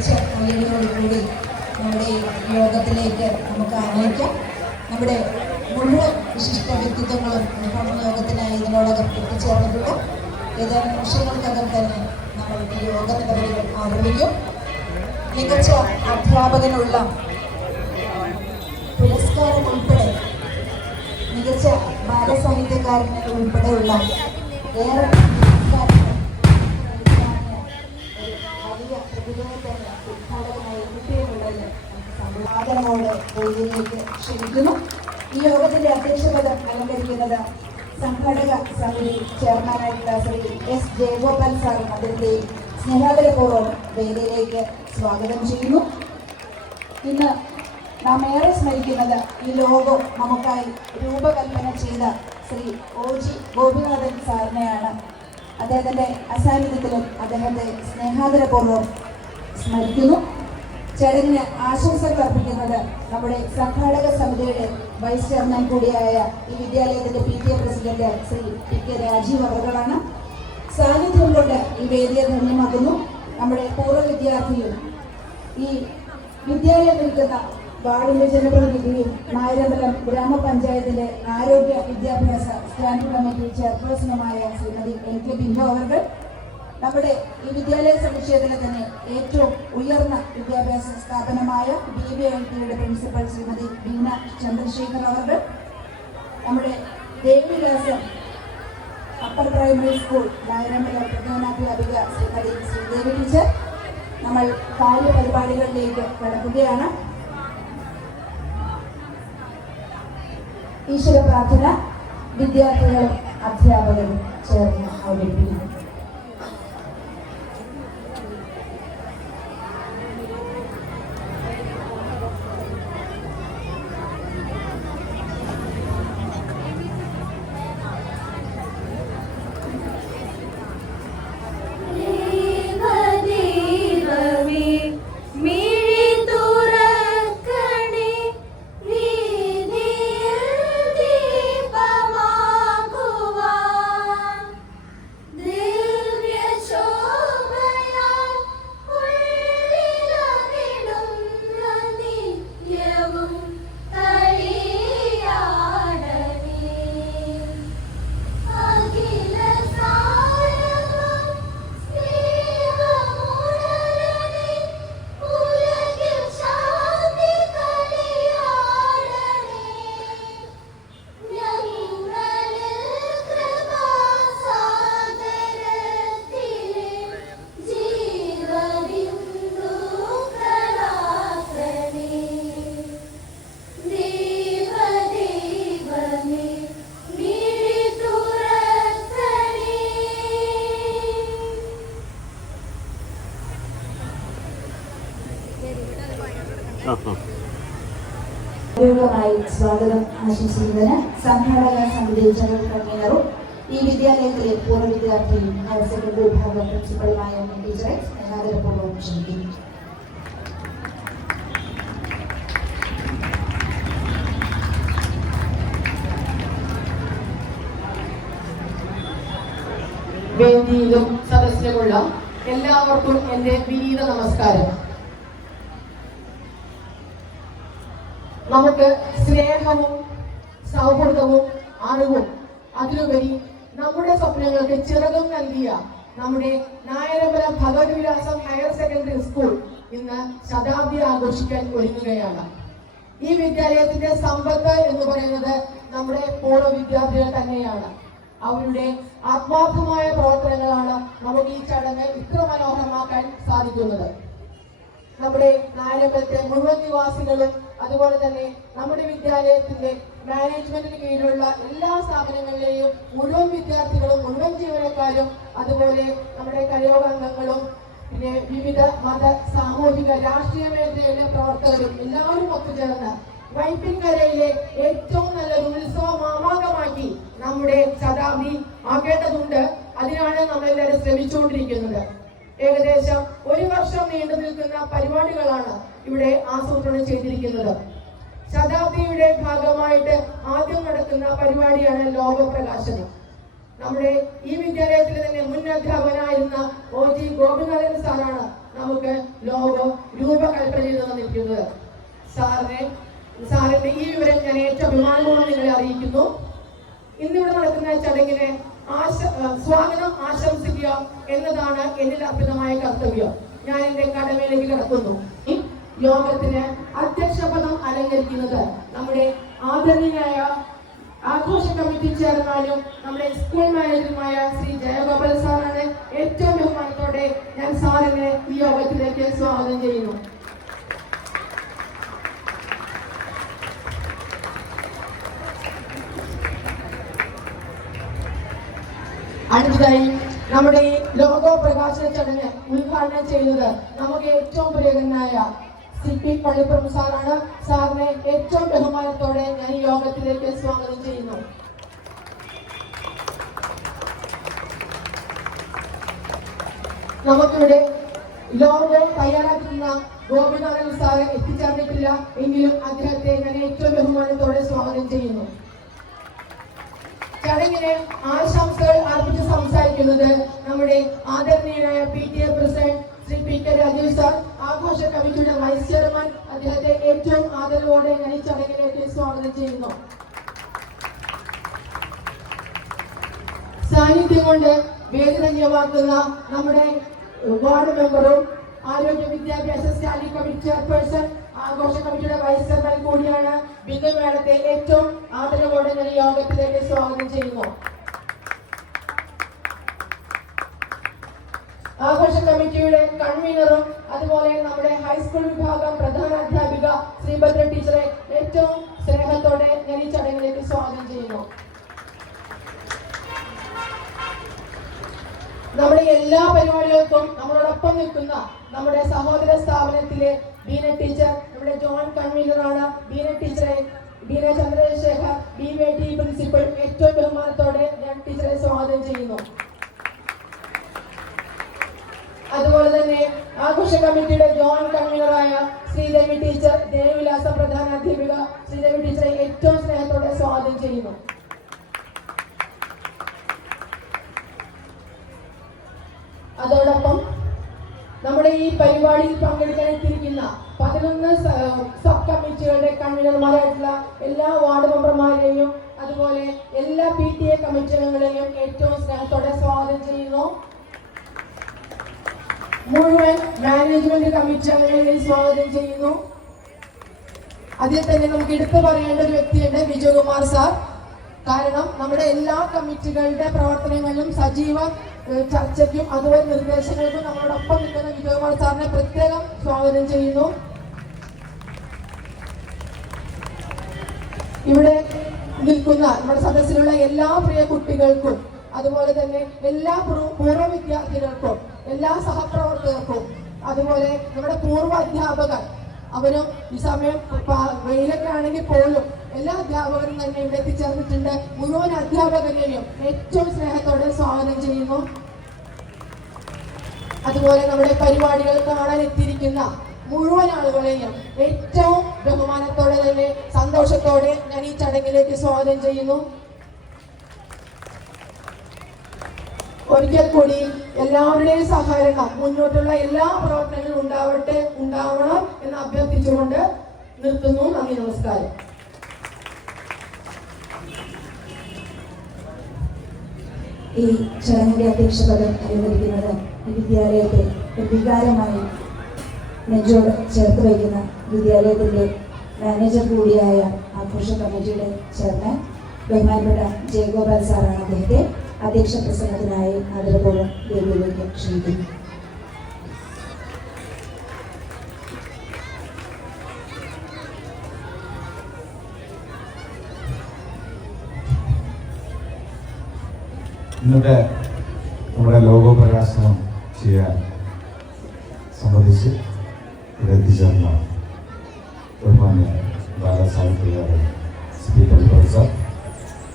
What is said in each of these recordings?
കുറച്ച് കവിതകളോടുകൂടി നമ്മുടെ യോഗത്തിലേക്ക് നമുക്ക് ആനയിക്കാം. നമ്മുടെ മുഴുവൻ വിശിഷ്ട വ്യക്തിത്വങ്ങളും ഉദ്ഘാടന യോഗത്തിനായി ഇതിനോടകം എത്തിച്ചേർന്നിട്ടുണ്ട്. ഏതാനും നിമിഷങ്ങൾക്കകം തന്നെ നമ്മൾ ഈ യോഗ നടപടികൾ ആരംഭിക്കും. മികച്ച അധ്യാപകനുള്ള പുരസ്കാരം ഉൾപ്പെടെ മികച്ച ബാലസാഹിത്യകാരന് ഉൾപ്പെടെയുള്ള ഏറെ വലിയ പ്രതിഭയെ തന്നെ ഉദ്ഘാടകനായി എത്തിയിട്ടുള്ളത് ആദരവോട് വേദിയിലേക്ക് ക്ഷണിക്കുന്നു. ഈ യോഗത്തിന്റെ അധ്യക്ഷപദം അലങ്കരിക്കുന്നത് സംഘാടക സമിതി ചെയർമാനായിട്ടുള്ള ശ്രീ എസ് ജയഗോപാൽ സാർ അതിന്റെ സ്നേഹാദരപൂർവ്വം വേദിയിലേക്ക് സ്വാഗതം ചെയ്യുന്നു. ഇന്ന് നാം ഏറെ സ്മരിക്കുന്നത് ഈ ലോഗോ നമുക്കായി രൂപകൽപ്പന ചെയ്ത ശ്രീ OG ഗോപിനാഥൻ സാറിനെയാണ്. അദ്ദേഹത്തിന്റെ അസാന്നിധ്യത്തിലും അദ്ദേഹത്തെ സ്നേഹാദരപൂർവ്വം സ്മരിക്കുന്നു. ചടങ്ങിന് ആശംസകൾ അർപ്പിക്കുന്നത് നമ്മുടെ സംഘാടക സമിതിയുടെ വൈസ് ചെയർമാൻ കൂടിയായ ഈ വിദ്യാലയത്തിന്റെ PTA president Shri PK Rajeev അവർകളാണ്. സാന്നിധ്യം കൊണ്ട് ഈ വേദിയെ ധന്യമാക്കുന്നു. നമ്മുടെ പൂർവ്വ വിദ്യാർത്ഥിയും ഈ വിദ്യാലയം നിൽക്കുന്ന വാർഡിന്റെ ജനപ്രതിനിധിയും നായരമ്പലം ഗ്രാമപഞ്ചായത്തിന്റെ ആരോഗ്യ വിദ്യാഭ്യാസ സ്റ്റാൻഡിംഗ് കമ്മിറ്റി ചെയർപേഴ്സണുമായ ശ്രീമതി NK ബിന്ദു അവർ, നമ്മുടെ ഈ വിദ്യാലയ സമുച്ചയത്തിലെ തന്നെ ഏറ്റവും ഉയർന്ന വിദ്യാഭ്യാസ സ്ഥാപനമായ BVITയുടെ പ്രിൻസിപ്പൽ ശ്രീമതി ബീന ചന്ദ്രശേഖർ അവർ, നമ്മുടെ Devivilasam upper primary school Nayarambalam പ്രധാനാധ്യാപിക ശ്രീമതി ശ്രീദേവി ടീച്ചർ. നമ്മൾ കാര്യപരിപാടികളിലേക്ക് കടക്കുകയാണ്. ഈശ്വര പ്രാർത്ഥന വിദ്യാർത്ഥികളും അധ്യാപകരും ചേർന്ന് അവതരിപ്പിക്കുന്നു. സ്വാഗതം ആശംസിക്കുന്നതിന് സംഘാടക സമിതി ജനറൽ കൺവീനറും ഈ വിദ്യാലയത്തിലെ പൂർവ്വ വിദ്യാർത്ഥിയും ഹയർ സെക്കൻഡറി വിഭാഗം പ്രിൻസിപ്പളുമായ ടീച്ചറെ സ്നേഹാദരപൂർവ്വം ക്ഷണിക്കുന്നു. വേദിയിലും സദസ്സിലുമുള്ള എല്ലാവർക്കും എൻ്റെ വിനീത നമസ്കാരം. നമുക്ക് സ്നേഹവും സൗഹൃദവും അറിവും അതിലുപരി നമ്മുടെ സ്വപ്നങ്ങൾക്ക് ചിറകും നൽകിയ നമ്മുടെ Nayarambalam Bhagavathivilasam higher secondary school ഇന്ന് ശതാബ്ദി ആഘോഷിക്കാൻ ഒരുങ്ങുകയാണ്. ഈ വിദ്യാലയത്തിന്റെ സമ്പത്ത് എന്ന് പറയുന്നത് നമ്മുടെ പൂർവ്വ വിദ്യാർത്ഥികൾ തന്നെയാണ്. അവരുടെ ആത്മാർത്ഥമായ പ്രവർത്തനങ്ങളാണ് നമുക്ക് ഈ ചടങ്ങ് ഇത്ര മനോഹരമാക്കാൻ സാധിക്കുന്നത്. നമ്മുടെ നായരമ്പലത്തെ മുഴുവൻ നിവാസികളും അതുപോലെ തന്നെ നമ്മുടെ വിദ്യാലയത്തിന്റെ മാനേജ്മെന്റിന് കീഴിലുള്ള എല്ലാ സ്ഥാപനങ്ങളിലെയും മുഴുവൻ വിദ്യാർത്ഥികളും മുഴുവൻ ജീവനക്കാരും അതുപോലെ നമ്മുടെ കരയോഗാംഗങ്ങളും പിന്നെ വിവിധ മത സാമൂഹിക രാഷ്ട്രീയ മേഖലയിലെ പ്രവർത്തകരും എല്ലാവരും ഒത്തുചേർന്ന് വൈപ്പിൻകരയിലെ ഏറ്റവും നല്ലൊരു ഉത്സവ മാമാകമാക്കി നമ്മുടെ ശതാബ്ദി ആക്കേണ്ടതുണ്ട്. അതിനാണ് നമ്മളെല്ലാവരും ശ്രമിച്ചുകൊണ്ടിരിക്കുന്നത്. ഏകദേശം ഒരു വർഷം നീണ്ടു നിൽക്കുന്ന പരിപാടികളാണ് ഇവിടെ ആസൂത്രണം ചെയ്തിരിക്കുന്നത്. ശതാബ്ദിയുടെ ഭാഗമായിട്ട് ആദ്യം നടക്കുന്ന പരിപാടിയാണ് ലോകപ്രകാശനം. നമ്മുടെ ഈ വിദ്യാലയത്തിലെ തന്നെ മുൻ അധ്യാപകനായിരുന്ന OG ഗോപിനാഥൻ സാറാണ് നമുക്ക് ലോഗോ രൂപകൽപ്പന ചെയ്ത് തന്നിരിക്കുന്നത്. സാറിന്റെ ഈ വിവരം ഞാൻ ഏറ്റവും അഭിമാനപൂർവ്വം നിങ്ങളെ അറിയിക്കുന്നു. ഇന്നിവിടെ നടക്കുന്ന ചടങ്ങിന് സ്വാഗതം ആശംസിക്കുക എന്നതാണ് എന്നിൽ അർപ്പിതമായ കർത്തവ്യം. ഞാൻ എന്റെ കടമയിലേക്ക് കടക്കുന്നു. ഈ യോഗത്തിന് അധ്യക്ഷ പദം അലങ്കരിക്കുന്നത് നമ്മുടെ ആദരണീയനായ ആഘോഷ കമ്മിറ്റി ചെയർമാനും നമ്മുടെ സ്കൂൾ മാനേജറുമായ ശ്രീ ജയഗോപാൽ സാറാണ്. ഏറ്റവും ബഹുമാനത്തോടെ ഞാൻ സാറിനെ ഈ യോഗത്തിലേക്ക് സ്വാഗതം ചെയ്യുന്നു. അടുത്തതായി നമ്മുടെ ഈ ലോഗോ പ്രകാശന ചടങ്ങ് ഉദ്ഘാടനം ചെയ്യുന്നത് നമുക്ക് ഏറ്റവും പ്രിയങ്കരനായ സി പി പള്ളിപ്പുറം സാറാണ്. സാറിനെ ഏറ്റവും ബഹുമാനത്തോടെ ഞാൻ ഈ യോഗത്തിലേക്ക് സ്വാഗതം ചെയ്യുന്നു. നമുക്കിവിടെ ലോഗോ തയ്യാറാക്കുന്ന ഗോപിനാഥൻ സാറ് എത്തിച്ചേർന്നിട്ടില്ല എങ്കിലും അദ്ദേഹത്തെ ഞാൻ ഏറ്റവും ബഹുമാനത്തോടെ സ്വാഗതം ചെയ്യുന്നു. ചടങ്ങിന് ആശംസകൾ അർപ്പിച്ച് സംസാരിക്കുന്നത് നമ്മുടെ ആദരണീയനായ PTA president Shri PK Rajeev sir, ആഘോഷ കമ്മിറ്റിയുടെ വൈസ് ചെയർമാൻ. അദ്ദേഹത്തെ ഏറ്റവും ആദരവോടെ ഞാൻ ഈ ചടങ്ങിലേക്ക് സ്വാഗതം ചെയ്യുന്നു. സാന്നിധ്യം കൊണ്ട് വേദി ധന്യമാക്കുന്ന നമ്മുടെ വാർഡ് മെമ്പറും ആരോഗ്യ വിദ്യാഭ്യാസ സ്റ്റാൻഡിംഗ് കമ്മിറ്റി ചെയർപേഴ്സൺ, ആഘോഷ കമ്മിറ്റിയുടെ വൈസ് ചെയർമാൻ കൂടിയാണ് ബിന്ദു മേഡത്തെ ഏറ്റവും ആദരവോടെ ഞാൻ യോഗത്തിലേക്ക് സ്വാഗതം ചെയ്യുന്നു. ആഘോഷ കമ്മിറ്റിയുടെ കൺവീനറും അതുപോലെ നമ്മുടെ ഹൈസ്കൂൾ വിഭാഗം പ്രധാന അധ്യാപിക ശ്രീഭദ്ര ടീച്ചറെ ഏറ്റവും സ്നേഹത്തോടെ ഞാൻ ഈ ചടങ്ങിലേക്ക് സ്വാഗതം ചെയ്യുന്നു. നമ്മുടെ എല്ലാ പരിപാടികൾക്കും നമ്മളോടൊപ്പം നിൽക്കുന്ന നമ്മുടെ സഹോദര സ്ഥാപനത്തിലെ ബീന ടീച്ചർ, നമ്മുടെ ജോയിന്റ് കൺവീനറാണ് ബീന ടീച്ചറെ, ബീന ചന്ദ്രശേഖർ BVT പ്രിൻസിപ്പൽ, ഏറ്റവും ബഹുമാനത്തോടെ ഞാൻ ടീച്ചറെ സ്വാഗതം ചെയ്യുന്നു. അതുപോലെ തന്നെ ആഘോഷ കമ്മിറ്റിയുടെ ജോയിന്റ് കൺവീനറായ ശ്രീദേവി ടീച്ചർ, ദേവവിലാസം പ്രധാന അധ്യാപിക ശ്രീദേവി ടീച്ചറെ ഏറ്റവും സ്നേഹത്തോടെ സ്വാഗതം ചെയ്യുന്നു. അതോടൊപ്പം നമ്മുടെ ഈ പരിപാടിയിൽ പങ്കെടുക്കാനെത്തിയിരിക്കുന്ന 11 സബ് കമ്മിറ്റികളുടെ കൺവീനർമാരായിട്ടുള്ള എല്ലാ വാർഡ് മെമ്പർമാരെയും അതുപോലെ എല്ലാ PTA കമ്മിറ്റി അംഗങ്ങളെയും ഏറ്റവും സ്നേഹത്തോടെ സ്വാഗതം ചെയ്യുന്നു. മുഴുവൻ മാനേജ്മെന്റ് കമ്മിറ്റി അംഗങ്ങളെയും സ്വാഗതം ചെയ്യുന്നു. അതിൽ തന്നെ നമുക്ക് എടുത്തു പറയേണ്ട ഒരു വ്യക്തിയുണ്ട്, വിജയകുമാർ സാർ. കാരണം നമ്മുടെ എല്ലാ കമ്മിറ്റികളുടെ പ്രവർത്തനങ്ങളിലും സജീവ ചർച്ചയ്ക്കും അതുപോലെ നിർദ്ദേശങ്ങൾക്കും നമ്മളോടൊപ്പം നിൽക്കുന്ന വിജയകുമാർ സാറിനെ പ്രത്യേകം സ്വാഗതം ചെയ്യുന്നു. ഇവിടെ നിൽക്കുന്ന നമ്മുടെ സദസ്സിലുള്ള എല്ലാ പ്രിയ കുട്ടികൾക്കും അതുപോലെ തന്നെ എല്ലാ പൂർവ്വ വിദ്യാർത്ഥികൾക്കും എല്ലാ സഹപ്രവർത്തകർക്കും അതുപോലെ നമ്മുടെ പൂർവ്വ അധ്യാപകർ, അവരും ഈ സമയം വെയിലൊക്കെ ആണെങ്കിൽ പോലും എല്ലാ അധ്യാപകരും തന്നെ ഇവിടെ എത്തിച്ചേർന്നിട്ടുണ്ട്. മുഴുവൻ അധ്യാപകരെയും ഏറ്റവും സ്നേഹത്തോടെ സ്വാഗതം ചെയ്യുന്നു. അതുപോലെ നമ്മുടെ പരിപാടികൾ കാണാൻ എത്തിയിരിക്കുന്ന മുഴുവൻ ആളുകളെയും ഏറ്റവും ബഹുമാനത്തോടെ തന്നെ സന്തോഷത്തോടെ ഞാൻ ഈ ചടങ്ങിലേക്ക് സ്വാഗതം ചെയ്യുന്നു. ഒരിക്കൽ കൂടി എല്ലാവരുടെയും സഹകരണം മുന്നോട്ടുള്ള എല്ലാ പ്രവർത്തനങ്ങളും ഉണ്ടാവണം എന്ന് അഭ്യർത്ഥിച്ചുകൊണ്ട് നിർത്തുന്നു. നന്ദി, നമസ്കാരം. ഈ ചടങ്ങിന്റെ അധ്യക്ഷ പദം അലങ്കരിക്കുന്നത് ഈ വിദ്യാലയത്തെ വികാരമായി നെഞ്ചോട് ചേർത്ത് വയ്ക്കുന്ന വിദ്യാലയത്തിന്റെ മാനേജർ കൂടിയായ ആഘോഷ കമ്മിറ്റിയുടെ ചെയർമാൻ ബഹുമാനപ്പെട്ട ജയഗോപാൽ സാറാണ്. അദ്ദേഹത്തെ അധ്യക്ഷ പ്രസംഗത്തിനായി ആദരപൂർവ്വം വേദിയിലേക്ക് ക്ഷണിക്കുന്നു. ഇന്നത്തെ നമ്മുടെ ലോഗോ പ്രകാശനം ചെയ്യാൻ സംബന്ധിച്ച് ഇവിടെ എത്തിച്ചേർന്ന ബഹുമാന്യ ബാലസാഹിത്യകാരൻ സ്പീക്കർ പ്രൊഫസർ,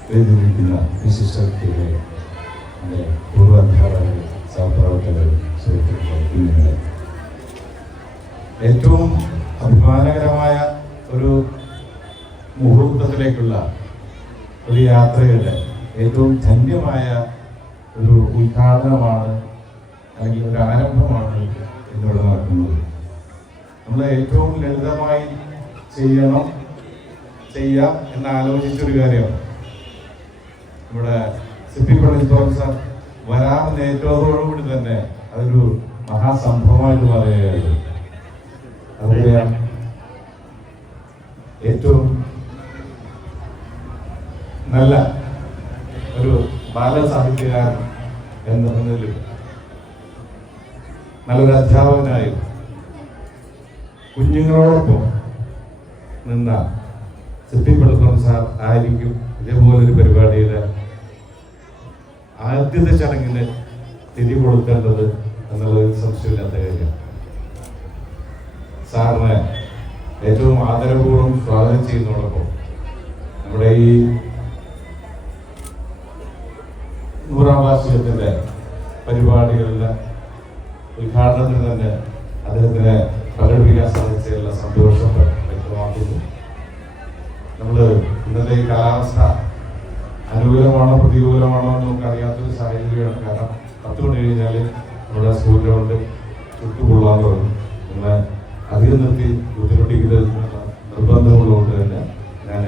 വേദിയിലിരിക്കുന്ന വിശിഷ്ട വ്യക്തികളെ, എൻ്റെ പൂർവ്വ അധ്യാപകരെ, സഹപ്രവർത്തകരെ, സുഹൃത്തുക്കളെ, കുഞ്ഞുങ്ങളെ, ഏറ്റവും അഭിമാനകരമായ ഒരു മുഹൂർത്തത്തിലേക്കുള്ള ഒരു യാത്രയുടെ ഏറ്റവും ധന്യമായ ഒരു ഉദ്ഘാടനമാണ് അല്ലെങ്കിൽ ഒരു ആരംഭമാണ് ഇന്നിവിടെ നടക്കുന്നത്. നമ്മൾ ഏറ്റവും ലളിതമായി ചെയ്യാം എന്നാലോചിച്ചൊരു കാര്യം നമ്മുടെ സിപ്പി പള്ളിത്തോൾ സാർ വരാമെന്ന് ഏറ്റതോടുകൂടി തന്നെ അതൊരു മഹാസംഭവമായിട്ട് പറയുകയായിരുന്നു. അറിയാം, ഏറ്റവും നല്ല ഒരു ബാലസാഹിത്യകാരൻ എന്നതിലും നല്ലൊരു അധ്യാപകനായും കുഞ്ഞുങ്ങളോടൊപ്പം നിന്ന സിപ്പി പള്ളിത്തോൾ സാർ ആയിരിക്കും ഇതേപോലൊരു പരിപാടിയുടെ ആദ്യത്തെ ചടങ്ങിന് തിരി കൊടുക്കേണ്ടത് എന്നുള്ളത് സംശയമില്ലാത്ത കാര്യം. സാറിനെ ഏറ്റവും ആദരപൂർവ്വം സ്വാഗതം ചെയ്യുന്നതോടൊപ്പം നമ്മുടെ ഈ 100ാം വാർഷികത്തിന്റെ പരിപാടികളുടെ ഉദ്ഘാടനത്തിന് തന്നെ അദ്ദേഹത്തിനെ പങ്കെടുപ്പിക്കാൻ സാധിച്ചതിലുള്ള സന്തോഷം വ്യക്തമാക്കുന്നു. നമ്മൾ ഇന്നത്തെ ഈ കാലാവസ്ഥ അനുകൂലമാണോ പ്രതികൂലമാണോ എന്ന് നമുക്ക് അറിയാത്തൊരു സാഹചര്യമാണ്. കാരണം 10 മണി കഴിഞ്ഞാൽ നമ്മുടെ സ്കൂൾ ഗ്രൗണ്ട് ചുട്ടുകൊള്ളാൻ തുടങ്ങും. നിങ്ങളെ അധികം നിർത്തി ബുദ്ധിമുട്ടിക്കുന്നത് നിർബന്ധമുള്ളതുകൊണ്ട് തന്നെ ഞാൻ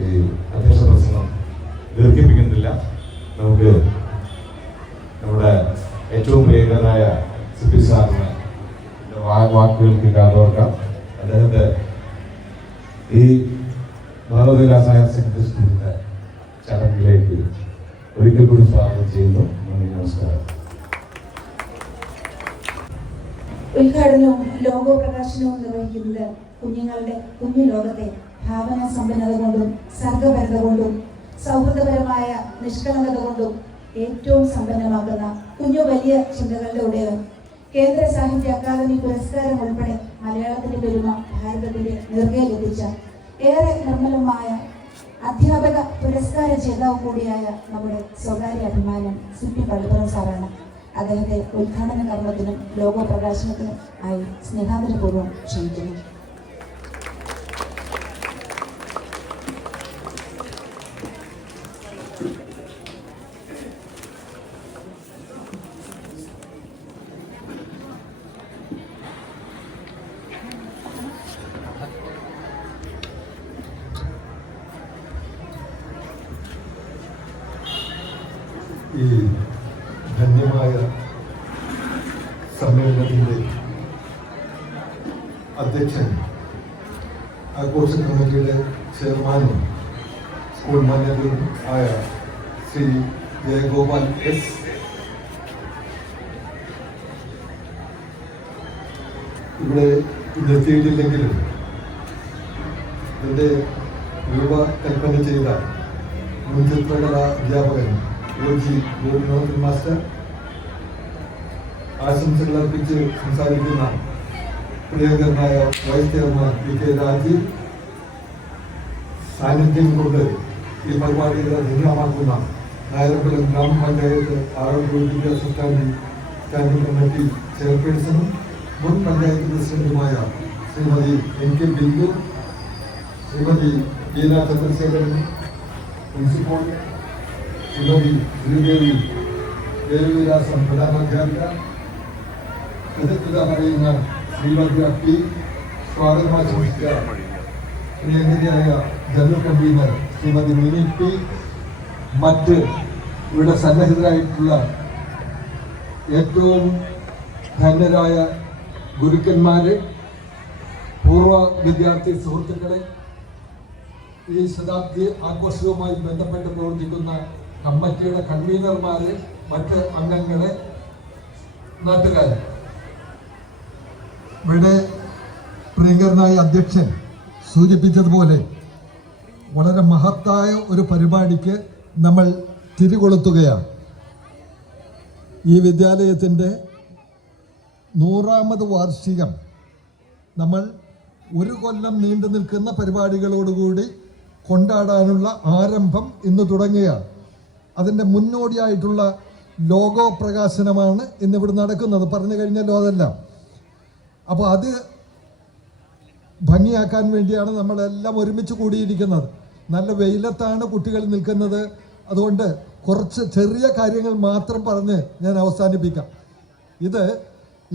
ഈ അധ്യക്ഷ പ്രസംഗം ദീർഘിപ്പിക്കുന്നില്ല. നമുക്ക് നമ്മുടെ ഏറ്റവും പ്രിയങ്കരനായ സിപ്പി സാറിന് വാക്കുകൾക്ക് കാതോർക്കാം. അദ്ദേഹത്തെ ഈ ഭാരതവിലാസ് ഹയർ സെക്കൻഡറി സ്കൂളിന്റെ ചടങ്ങിലേക്ക് ഒരിക്കൽ കൂടി സ്വാഗതം ചെയ്യുന്നു. നമസ്കാരം. ഉദ്ഘാടനവും ലോഗോ പ്രകാശനവും നിർവഹിക്കുന്നത് കുഞ്ഞുങ്ങളുടെ കുഞ്ഞു ലോകത്തെ ഭാവന സമ്പന്നത കൊണ്ടും സർഗപരത കൊണ്ടും സൗഹൃദപരമായ നിഷ്കളങ്കത കൊണ്ടും ഏറ്റവും സമ്പന്നമാക്കുന്ന കുഞ്ഞു വലിയ ചിന്തകളുടെ ഉടയവൻ, കേന്ദ്ര സാഹിത്യ അക്കാദമി പുരസ്കാരം ഉൾപ്പെടെ മലയാളത്തിന്റെ പെരുമ ഭാരതത്തിന്റെ നെറുകയിലെത്തിച്ച ഏറെ നിർമ്മലമായ അധ്യാപക പുരസ്കാര ജേതാവ് കൂടിയായ നമ്മുടെ സ്വകാര്യ അഭിമാനം സിപ്പി പള്ളിത്തോൾ സാറാണ്. അദ്ദേഹത്തെ ഉദ്ഘാടന കർമ്മത്തിനും ലോഗോ പ്രകാശനത്തിനും ആയി സ്നേഹാദരപൂർവ്വം ക്ഷണിക്കുന്നു. ഈ ധന്യമായ സമ്മേളനത്തിൻ്റെ അധ്യക്ഷൻ, ആഘോഷ കമ്മിറ്റിയുടെ ചെയർമാനും സ്കൂൾ മാനേജറും ആയ ശ്രീ ജയഗോപാൽ എസ്, ഇവിടെ ഇന്നെത്തിയിട്ടില്ലെങ്കിലും ഇതിൻ്റെ രൂപകൽപ്പന ചെയ്ത മുൻ ചിത്രകലാ അധ്യാപകൻ OG ഗോപിനാഥൻ മാസ്റ്റർ, ആശംസകൾ അർപ്പിച്ച് സംസാരിക്കുന്ന പ്രിയങ്കരനായ വൈസ് ചെയർമാൻ PK രാജീവ്, സാന്നിധ്യം കൊണ്ട് ഈ പരിപാടികളെ ധന്യമാക്കുന്ന നായരകുളം ഗ്രാമപഞ്ചായത്ത് ആരോഗ്യ വിദ്യാഭ്യാസ സ്റ്റാൻഡിംഗ് കമ്മിറ്റി ചെയർപേഴ്സണും മുൻ പഞ്ചായത്ത് പ്രസിഡന്റുമായ ശ്രീമതി NK ബിന്ദു, ശ്രീമതി ഗീന ചന്ദ്രശേഖരൻ, പ്രിൻസിപ്പൽ ശ്രീമതി ശ്രീദേവി ദേവിവിലാസം പ്രധാനാധ്യാപിക, കൃതജ്ഞത പറയുന്ന ശ്രീമതി അപ്പി, സ്വാഗതം ആശംസിച്ച പ്രിയങ്കരിയായ general convener Shrimati Mini P, മറ്റ് ഇവിടെ സന്നിഹിതരായിട്ടുള്ള ഏറ്റവും ധന്യരായ ഗുരുക്കന്മാരെ, പൂർവ്വ വിദ്യാർത്ഥി സുഹൃത്തുക്കളെ, ഈ ശതാബ്ദി ആഘോഷവുമായി ബന്ധപ്പെട്ട് പ്രവർത്തിക്കുന്ന കമ്മിറ്റിയുടെ കൺവീനർമാരെ, മറ്റ് അംഗങ്ങളെ, നാട്ടുകാരെ, ഇവിടെ പ്രിയങ്കരനായ അധ്യക്ഷൻ സൂചിപ്പിച്ചതുപോലെ വളരെ മഹത്തായ ഒരു പരിപാടിക്ക് നമ്മൾ തിരികൊളുത്തുകയാണ്. ഈ വിദ്യാലയത്തിൻ്റെ 100ാമത് വാർഷികം നമ്മൾ 1 കൊല്ലം നീണ്ടു നിൽക്കുന്ന പരിപാടികളോടുകൂടി കൊണ്ടാടാനുള്ള ആരംഭം ഇന്ന് തുടങ്ങുകയാണ്. അതിൻ്റെ മുന്നോടിയായിട്ടുള്ള ലോഗോ പ്രകാശനമാണ് ഇന്നിവിടെ നടക്കുന്നത്. പറഞ്ഞു കഴിഞ്ഞല്ലോ അതെല്ലാം. അപ്പോൾ അത് ഭംഗിയാക്കാൻ വേണ്ടിയാണ് നമ്മളെല്ലാം ഒരുമിച്ച് കൂടിയിരിക്കുന്നത്. നല്ല വെയിലത്താണ് കുട്ടികൾ നിൽക്കുന്നത്. അതുകൊണ്ട് കുറച്ച് ചെറിയ കാര്യങ്ങൾ മാത്രം പറഞ്ഞ് ഞാൻ അവസാനിപ്പിക്കാം. ഇത്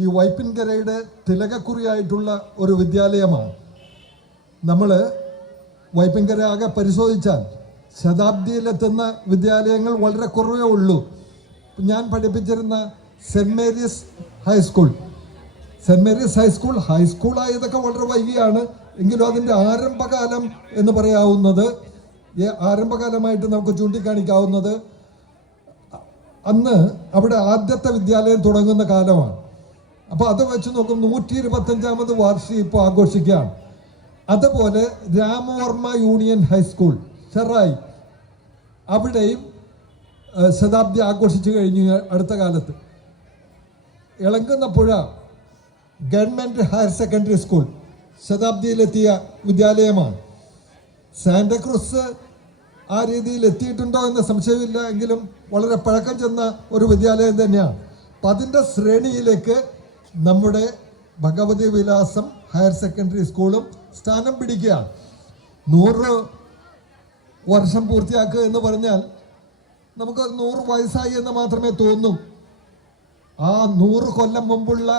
ഈ വൈപ്പിൻകരയുടെ തിലകക്കുറിയായിട്ടുള്ള ഒരു വിദ്യാലയമാണ്. നമ്മൾ വൈപ്പിൻകര ആകെ പരിശോധിച്ചാൽ ശതാബ്ദിയിലെത്തുന്ന വിദ്യാലയങ്ങൾ വളരെ കുറവേ ഉള്ളൂ. ഞാൻ പഠിപ്പിച്ചിരുന്ന സെൻറ്റ് മേരീസ് ഹൈസ്കൂൾ, ഹൈസ്കൂളായതൊക്കെ വളരെ വൈകിയാണ്. എങ്കിലും അതിൻ്റെ ആരംഭകാലം എന്ന് പറയാവുന്നത്, ആരംഭകാലമായിട്ട് നമുക്ക് ചൂണ്ടിക്കാണിക്കാവുന്നത് അന്ന് അവിടെ ആദ്യത്തെ വിദ്യാലയം തുടങ്ങുന്ന കാലമാണ്. അപ്പോൾ അത് വെച്ച് നോക്കും 125ാമത് വാർഷികം ഇപ്പോൾ ആഘോഷിക്കുകയാണ്. അതുപോലെ രാമവർമ്മ യൂണിയൻ ഹൈസ്കൂൾ ചെറായി, അവിടെയും ശതാബ്ദി ആഘോഷിച്ചു കഴിഞ്ഞു അടുത്ത കാലത്ത്. Elamkunnapuzha government higher secondary school ശതാബ്ദിയിലെത്തിയ വിദ്യാലയമാണ്. സാന്റാക്രൂസ് ആ രീതിയിൽ എത്തിയിട്ടുണ്ടോ എന്ന സംശയമില്ല, എങ്കിലും വളരെ പഴക്കം ചെന്ന ഒരു വിദ്യാലയം തന്നെയാണ്. അപ്പം അതിൻ്റെ ശ്രേണിയിലേക്ക് നമ്മുടെ ഭഗവതി വിലാസം ഹയർ സെക്കൻഡറി സ്കൂളും സ്ഥാനം പിടിക്കുകയാണ്. 100 വർഷം പൂർത്തിയാക്കുക എന്ന് പറഞ്ഞാൽ നമുക്ക് 100 വയസ്സായി എന്ന് മാത്രമേ തോന്നൂ. ആ 100 കൊല്ലം മുമ്പുള്ള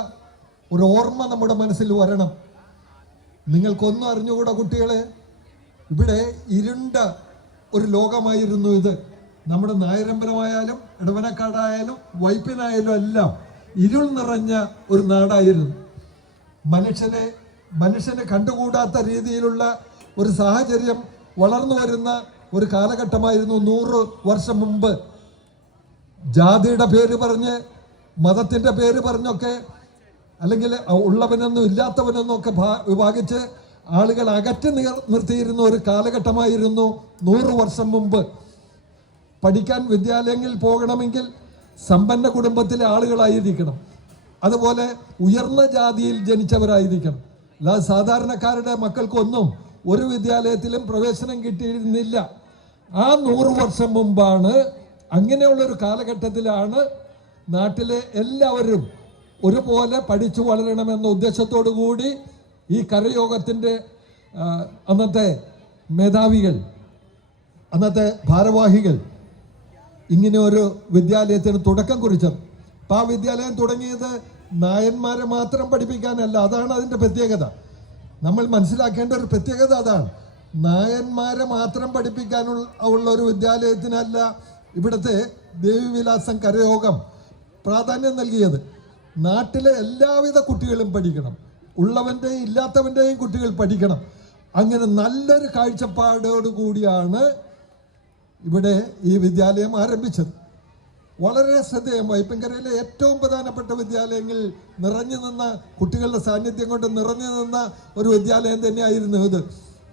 ഒരു ഓർമ്മ നമ്മുടെ മനസ്സിൽ വരണം. നിങ്ങൾക്കൊന്നും അറിഞ്ഞുകൂടാ കുട്ടികളെ, ഇവിടെ ഇരുണ്ട ഒരു ലോകമായിരുന്നു ഇത്. നമ്മുടെ നായരമ്പലമായാലും ഇടവനക്കാടായാലും വൈപ്പിനായാലും എല്ലാം ഇരുൾ നിറഞ്ഞ ഒരു നാടായിരുന്നു. മനുഷ്യനെ കണ്ടുകൂടാത്ത രീതിയിലുള്ള ഒരു സാഹചര്യം വളർന്നു വരുന്ന ഒരു കാലഘട്ടമായിരുന്നു 100 വർഷം മുമ്പ്. ജാതിയുടെ പേര് പറഞ്ഞ്, മതത്തിൻ്റെ പേര് പറഞ്ഞൊക്കെ, അല്ലെങ്കിൽ ഉള്ളവനൊന്നും ഇല്ലാത്തവനൊന്നും ഒക്കെ വിഭാഗിച്ച് ആളുകൾ അകറ്റി നിർത്തിയിരുന്ന ഒരു കാലഘട്ടമായിരുന്നു 100 വർഷം മുമ്പ്. പഠിക്കാൻ വിദ്യാലയങ്ങളിൽ പോകണമെങ്കിൽ സമ്പന്ന കുടുംബത്തിലെ ആളുകളായിരിക്കണം, അതുപോലെ ഉയർന്ന ജാതിയിൽ ജനിച്ചവരായിരിക്കണം. അല്ലാതെ സാധാരണക്കാരുടെ മക്കൾക്കൊന്നും ഒരു വിദ്യാലയത്തിലും പ്രവേശനം കിട്ടിയിരുന്നില്ല. ആ 100 വർഷം മുമ്പാണ്, അങ്ങനെയുള്ളൊരു കാലഘട്ടത്തിലാണ് നാട്ടിലെ എല്ലാവരും ഒരുപോലെ പഠിച്ചു വളരണമെന്ന ഉദ്ദേശത്തോടു കൂടി ഈ കരയോഗത്തിൻ്റെ അന്നത്തെ മേധാവികൾ, അന്നത്തെ ഭാരവാഹികൾ ഇങ്ങനെ ഒരു വിദ്യാലയത്തിന് തുടക്കം കുറിച്ചത്. അപ്പോൾ ആ വിദ്യാലയം തുടങ്ങിയത് നായന്മാരെ മാത്രം പഠിപ്പിക്കാനല്ല. അതാണ് അതിൻ്റെ പ്രത്യേകത. നമ്മൾ മനസ്സിലാക്കേണ്ട ഒരു പ്രത്യേകത അതാണ്. നായന്മാരെ മാത്രം പഠിപ്പിക്കാനുള്ള ഒരു വിദ്യാലയത്തിനല്ല ഇവിടുത്തെ ദേവിവിലാസം കരയോഗം പ്രാധാന്യം നൽകിയത്. നാട്ടിലെ എല്ലാവിധ കുട്ടികളും പഠിക്കണം, ഉള്ളവൻ്റെയും ഇല്ലാത്തവൻ്റെയും കുട്ടികൾ പഠിക്കണം. അങ്ങനെ നല്ലൊരു കാഴ്ചപ്പാടോടു കൂടിയാണ് ഇവിടെ ഈ വിദ്യാലയം ആരംഭിച്ചത്. വളരെ ശ്രദ്ധേയം. വൈപ്പിൻകരയിലെ ഏറ്റവും പ്രധാനപ്പെട്ട വിദ്യാലയങ്ങളിൽ നിറഞ്ഞു നിന്ന, കുട്ടികളുടെ സാന്നിധ്യം കൊണ്ട് നിറഞ്ഞു നിന്ന ഒരു വിദ്യാലയം തന്നെയായിരുന്നു ഇത്.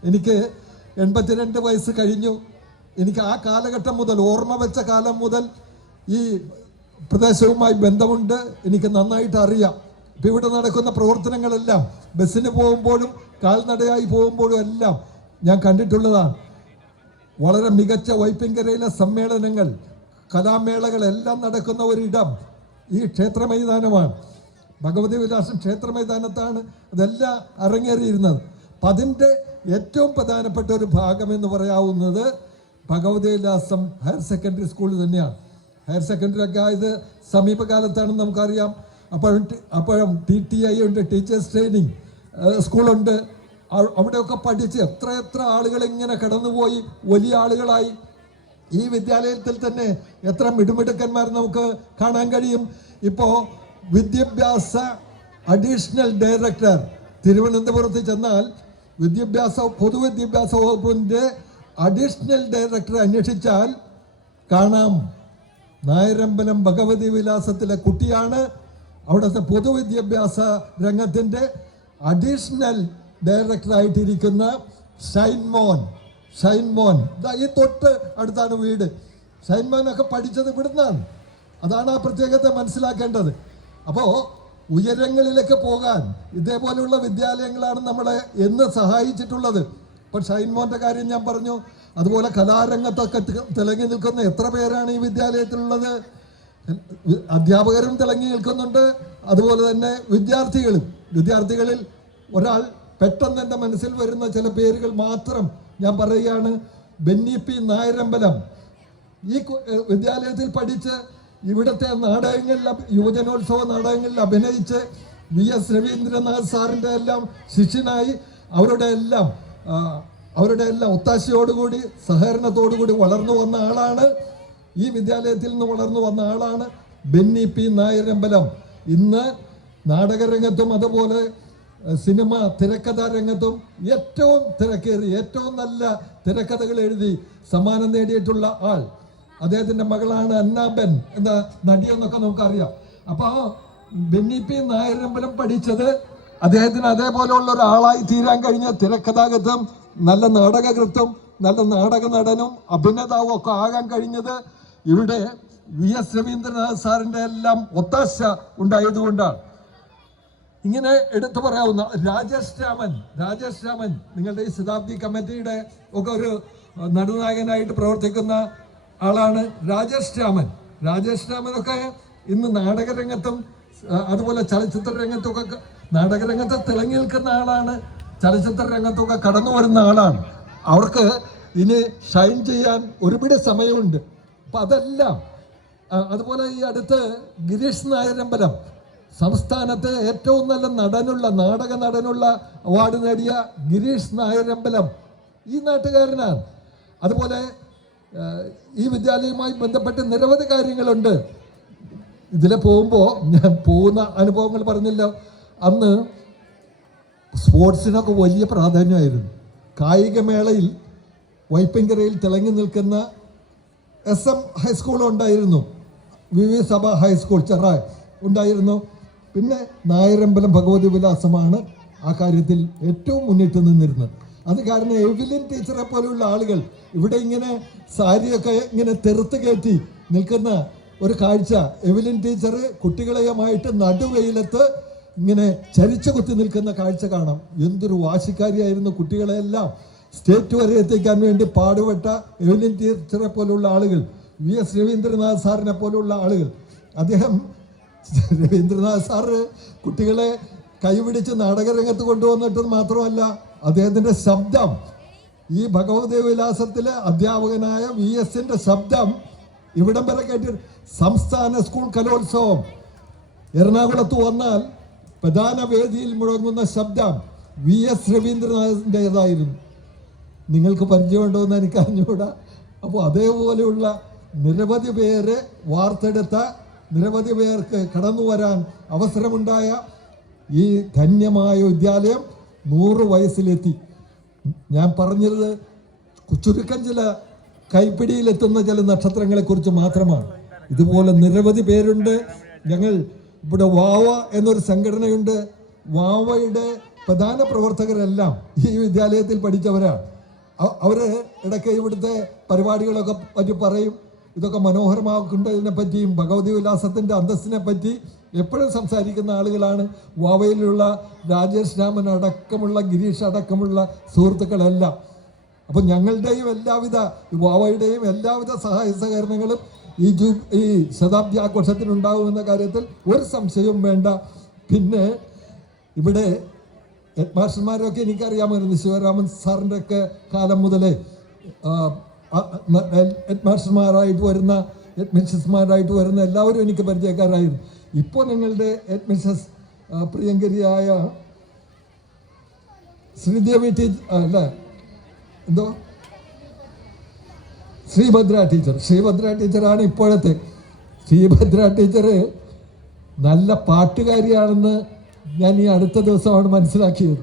എനിക്ക് 82 വയസ്സ് കഴിഞ്ഞു. എനിക്ക് ആ കാലഘട്ടം മുതൽ, ഓർമ്മ വെച്ച കാലം മുതൽ ഈ പ്രദേശവുമായി ബന്ധമുണ്ട്. എനിക്ക് നന്നായിട്ട് അറിയാം. ഇപ്പം ഇവിടെ നടക്കുന്ന പ്രവർത്തനങ്ങളെല്ലാം ബസ്സിന് പോകുമ്പോഴും കാൽനടയായി പോകുമ്പോഴും എല്ലാം ഞാൻ കണ്ടിട്ടുള്ളതാണ്. വളരെ മികച്ച വൈപ്പിൻകരയിലെ സമ്മേളനങ്ങൾ, കലാമേളകളെല്ലാം നടക്കുന്ന ഒരിടം ഈ ക്ഷേത്ര മൈതാനമാണ്. ഭഗവതി വിലാസം ക്ഷേത്ര മൈതാനത്താണ് അതെല്ലാം അരങ്ങേറിയിരുന്നത്. അപ്പം അതിൻ്റെ ഏറ്റവും പ്രധാനപ്പെട്ട ഒരു ഭാഗം എന്ന് പറയാവുന്നത് ഭഗവതി വിലാസം ഹയർ സെക്കൻഡറി സ്കൂൾ തന്നെയാണ്. ഹയർ സെക്കൻഡറി ഒക്കെ ആയത് സമീപകാലത്താണെന്ന് നമുക്കറിയാം. അപ്പോഴും TTI ഉണ്ട്, ടീച്ചേഴ്സ് ട്രെയിനിങ് സ്കൂളുണ്ട്. അവിടെയൊക്കെ പഠിച്ച് എത്ര ആളുകൾ ഇങ്ങനെ കടന്നുപോയി വലിയ ആളുകളായി. ഈ വിദ്യാലയത്തിൽ തന്നെ എത്ര മിടുമിടുക്കന്മാർ നമുക്ക് കാണാൻ കഴിയും. ഇപ്പോൾ വിദ്യാഭ്യാസ അഡീഷണൽ ഡയറക്ടർ തിരുവനന്തപുരത്ത് ചെന്നാൽ പൊതുവിദ്യാഭ്യാസ വകുപ്പിൻ്റെ അഡീഷണൽ ഡയറക്ടർ അന്വേഷിച്ചാൽ കാണാം നായരമ്പലം ഭഗവതി വിലാസത്തിലെ കുട്ടിയാണ് അവിടുത്തെ പൊതുവിദ്യാഭ്യാസ രംഗത്തിൻ്റെ അഡീഷണൽ ഡയറക്ടറായിട്ടിരിക്കുന്ന ഷൈൻമോൻ. ഈ തൊട്ട് അടുത്താണ് വീട്. ഷൈൻമോനൊക്കെ പഠിച്ചത് ഇവിടുന്നാണ്. അതാണ് ആ പ്രത്യേകത മനസ്സിലാക്കേണ്ടത്. അപ്പോൾ ഉയരങ്ങളിലേക്ക് പോകാൻ ഇതേപോലെയുള്ള വിദ്യാലയങ്ങളാണ് നമ്മളെ എന്ന് സഹായിച്ചിട്ടുള്ളത്. ഇപ്പോൾ ഷൈൻമോൻ്റെ കാര്യം ഞാൻ പറഞ്ഞു. അതുപോലെ കലാരംഗത്തൊക്കെ തിളങ്ങി നിൽക്കുന്ന എത്ര പേരാണ് ഈ വിദ്യാലയത്തിലുള്ളത്. അധ്യാപകരും തിളങ്ങി നിൽക്കുന്നുണ്ട്, അതുപോലെ തന്നെ വിദ്യാർത്ഥികളിൽ ഒരാൾ പെട്ടെന്ന് എൻ്റെ മനസ്സിൽ വരുന്ന ചില പേരുകൾ മാത്രം ഞാൻ പറയുകയാണ്. ബെന്നി പി നായരമ്പലം ഈ വിദ്യാലയത്തിൽ പഠിച്ച് ഇവിടുത്തെ നാടകങ്ങളിൽ യുവജനോത്സവ നാടകങ്ങളിൽ അഭിനയിച്ച് VS രവീന്ദ്രനാഥ് സാറിൻ്റെ എല്ലാം ശിഷ്യനായി അവരുടെ എല്ലാം ഒത്താശയോടുകൂടി സഹകരണത്തോടുകൂടി വളർന്നു വന്ന ആളാണ്. ഈ വിദ്യാലയത്തിൽ നിന്ന് വളർന്നു വന്ന ആളാണ് ബെന്നി P. നായരമ്പലം. ഇന്ന് നാടകരംഗത്തും അതുപോലെ സിനിമ തിരക്കഥാ രംഗത്തും ഏറ്റവും തിരക്കേറി ഏറ്റവും നല്ല തിരക്കഥകൾ എഴുതി സമ്മാനം നേടിയിട്ടുള്ള ആൾ. അദ്ദേഹത്തിൻ്റെ മകളാണ് അന്നാബെൻ എന്ന നടിയെന്നൊക്കെ നമുക്കറിയാം. അപ്പോൾ ബെന്നി P. നായരമ്പലം പഠിച്ചത് അദ്ദേഹത്തിന് അതേപോലെയുള്ള ഒരാളായി തീരാൻ കഴിഞ്ഞ തിരക്കഥാകൃത്തും നല്ല നാടകകൃത്തും നല്ല നാടക നടനും അഭിനേതാവും ഒക്കെ ആകാൻ കഴിഞ്ഞത് ഇവിടെ VS രവീന്ദ്രനാഥ് സാറിൻ്റെ എല്ലാം ഒത്താശ ഉണ്ടായതുകൊണ്ടാണ്. ഇങ്ങനെ എടുത്തു പറയാവുന്ന രാജേഷ് രാമൻ നിങ്ങളുടെ ഈ ശതാബ്ദി കമ്മിറ്റിയുടെ ഒക്കെ ഒരു നടുനായകനായിട്ട് പ്രവർത്തിക്കുന്ന ആളാണ് രാജേഷ് രാമനൊക്കെ ഇന്ന് നാടകരംഗത്തും അതുപോലെ ചലച്ചിത്ര രംഗത്തൊക്കെ നാടകരംഗത്ത് തിളങ്ങി നിൽക്കുന്ന ആളാണ്. ചലച്ചിത്ര രംഗത്തൊക്കെ കടന്നു വരുന്ന ആളാണ്. അവർക്ക് ഇനി ഷൈൻ ചെയ്യാൻ ഒരുപിടി സമയമുണ്ട്. അപ്പം അതെല്ലാം അതുപോലെ ഈ അടുത്ത് ഗിരീഷ് നായരമ്പലം സംസ്ഥാനത്തെ ഏറ്റവും നല്ല നാടക നടനുള്ള അവാർഡ് നേടിയ ഗിരീഷ് നായരമ്പലം ഈ നാട്ടുകാരനാണ്. അതുപോലെ ഈ വിദ്യാലയവുമായി ബന്ധപ്പെട്ട് നിരവധി കാര്യങ്ങളുണ്ട്. ഇതിലെ പോകുമ്പോൾ ഞാൻ പോകുന്ന അനുഭവങ്ങൾ പറഞ്ഞല്ലോ. അന്ന് സ്പോർട്സിനൊക്കെ വലിയ പ്രാധാന്യമായിരുന്നു. കായികമേളയിൽ വൈപ്പിങ്കരയിൽ തിളങ്ങി നിൽക്കുന്ന SM ഹൈസ്കൂൾ ഉണ്ടായിരുന്നു, VV സഭ ഹൈസ്കൂൾ ചെറായ ഉണ്ടായിരുന്നു. പിന്നെ നായരമ്പലം ഭഗവതി വിലാസമാണ് ആ കാര്യത്തിൽ ഏറ്റവും മുന്നിട്ട് നിന്നിരുന്നത്. അത് കാരണം എവിലിൻ ടീച്ചറെ പോലെയുള്ള ആളുകൾ ഇവിടെ ഇങ്ങനെ സാരിയൊക്കെ ഇങ്ങനെ തെറുത്ത് കയറ്റി നിൽക്കുന്ന ഒരു കാഴ്ച, എവിലിൻ ടീച്ചർ കുട്ടികളെയുമായിട്ട് നടുവെയിലത്ത് ഇങ്ങനെ ചരിച്ചു കുത്തി നിൽക്കുന്ന കാഴ്ച കാണാം. എന്തൊരു വാശിക്കാരിയായിരുന്നു. കുട്ടികളെല്ലാം സ്റ്റേറ്റ് വരെ എത്തിക്കാൻ വേണ്ടി പാടുപെട്ട എവിലിൻ ടീച്ചറെ പോലുള്ള ആളുകൾ, VS രവീന്ദ്രനാഥ് സാറിനെ പോലുള്ള ആളുകൾ. രവീന്ദ്രനാഥ് സാറ് കുട്ടികളെ കൈപിടിച്ച് നാടകരംഗത്ത് കൊണ്ടുവന്നിട്ട് മാത്രമല്ല, അദ്ദേഹത്തിൻ്റെ ശബ്ദം ഈ ഭഗവതി വിലാസത്തിലെ അധ്യാപകനായ VSന്റെ ശബ്ദം ഇവിടം വരെ കേട്ടി. സംസ്ഥാന സ്കൂൾ കലോത്സവം എറണാകുളത്ത് വന്നാൽ പ്രധാന വേദിയിൽ മുഴങ്ങുന്ന ശബ്ദം VS രവീന്ദ്രനാഥിൻ്റെതായിരുന്നു. നിങ്ങൾക്ക് പരിചയമുണ്ടോ എന്ന് എനിക്ക് അറിഞ്ഞുകൂടാ. അപ്പോൾ അതേപോലെയുള്ള നിരവധി പേരെ വാർത്തെടുത്ത, നിരവധി പേർക്ക് കടന്നു വരാൻ അവസരമുണ്ടായ ഈ ധന്യമായ വിദ്യാലയം 100 വയസ്സിലെത്തി. ഞാൻ പറഞ്ഞത് ചുരുക്കം ചില കൈപ്പിടിയിലെത്തുന്ന ചില നക്ഷത്രങ്ങളെക്കുറിച്ച് മാത്രമാണ്. ഇതുപോലെ നിരവധി പേരുണ്ട്. ഞങ്ങൾ ഇവിടെ വാവ എന്നൊരു സംഘടനയുണ്ട്. വാവയുടെ പ്രധാന പ്രവർത്തകരെല്ലാം ഈ വിദ്യാലയത്തിൽ പഠിച്ചവരാണ്. അവർ ഇടയ്ക്ക് ഇവിടുത്തെ പരിപാടികളൊക്കെ പറ്റി പറയും. ഇതൊക്കെ മനോഹരമാക്കുന്നതിനെ പറ്റിയും ഭഗവതി വിലാസത്തിൻ്റെ അന്തസ്സിനെ പറ്റി എപ്പോഴും സംസാരിക്കുന്ന ആളുകളാണ് വാവയിലുള്ള രാജേഷ് രാമൻ അടക്കമുള്ള ഗിരീഷ് അടക്കമുള്ള സുഹൃത്തുക്കളെല്ലാം. അപ്പം ഞങ്ങളുടെയും എല്ലാവിധ വാവയുടെയും എല്ലാവിധ സഹായ സഹകരണങ്ങളും ഈ ശതാബ്ദി ആഘോഷത്തിനുണ്ടാകുമെന്ന കാര്യത്തിൽ ഒരു സംശയവും വേണ്ട. പിന്നെ ഇവിടെ ഹെഡ് മാസ്റ്റർമാരൊക്കെ എനിക്കറിയാമായിരുന്നു. ശിവരാമൻ സാറിൻ്റെ ഒക്കെ കാലം മുതലേ ഹെഡ് മാസ്റ്റർമാരായിട്ട് വരുന്ന ഹെഡ് മിസ്സസ്മാരായിട്ട് വരുന്ന എല്ലാവരും എനിക്ക് പരിചയക്കാരായിരുന്നു. ഇപ്പോൾ നിങ്ങളുടെ ഹെഡ് മിസ്സസ് പ്രിയങ്കരിയായ ശ്രീദേവി ശ്രീഭദ്ര ടീച്ചറാണ് ഇപ്പോഴത്തെ. ശ്രീഭദ്ര ടീച്ചർ നല്ല പാട്ടുകാരിയാണെന്ന് ഞാൻ ഈ അടുത്ത ദിവസമാണ് മനസ്സിലാക്കിയത്.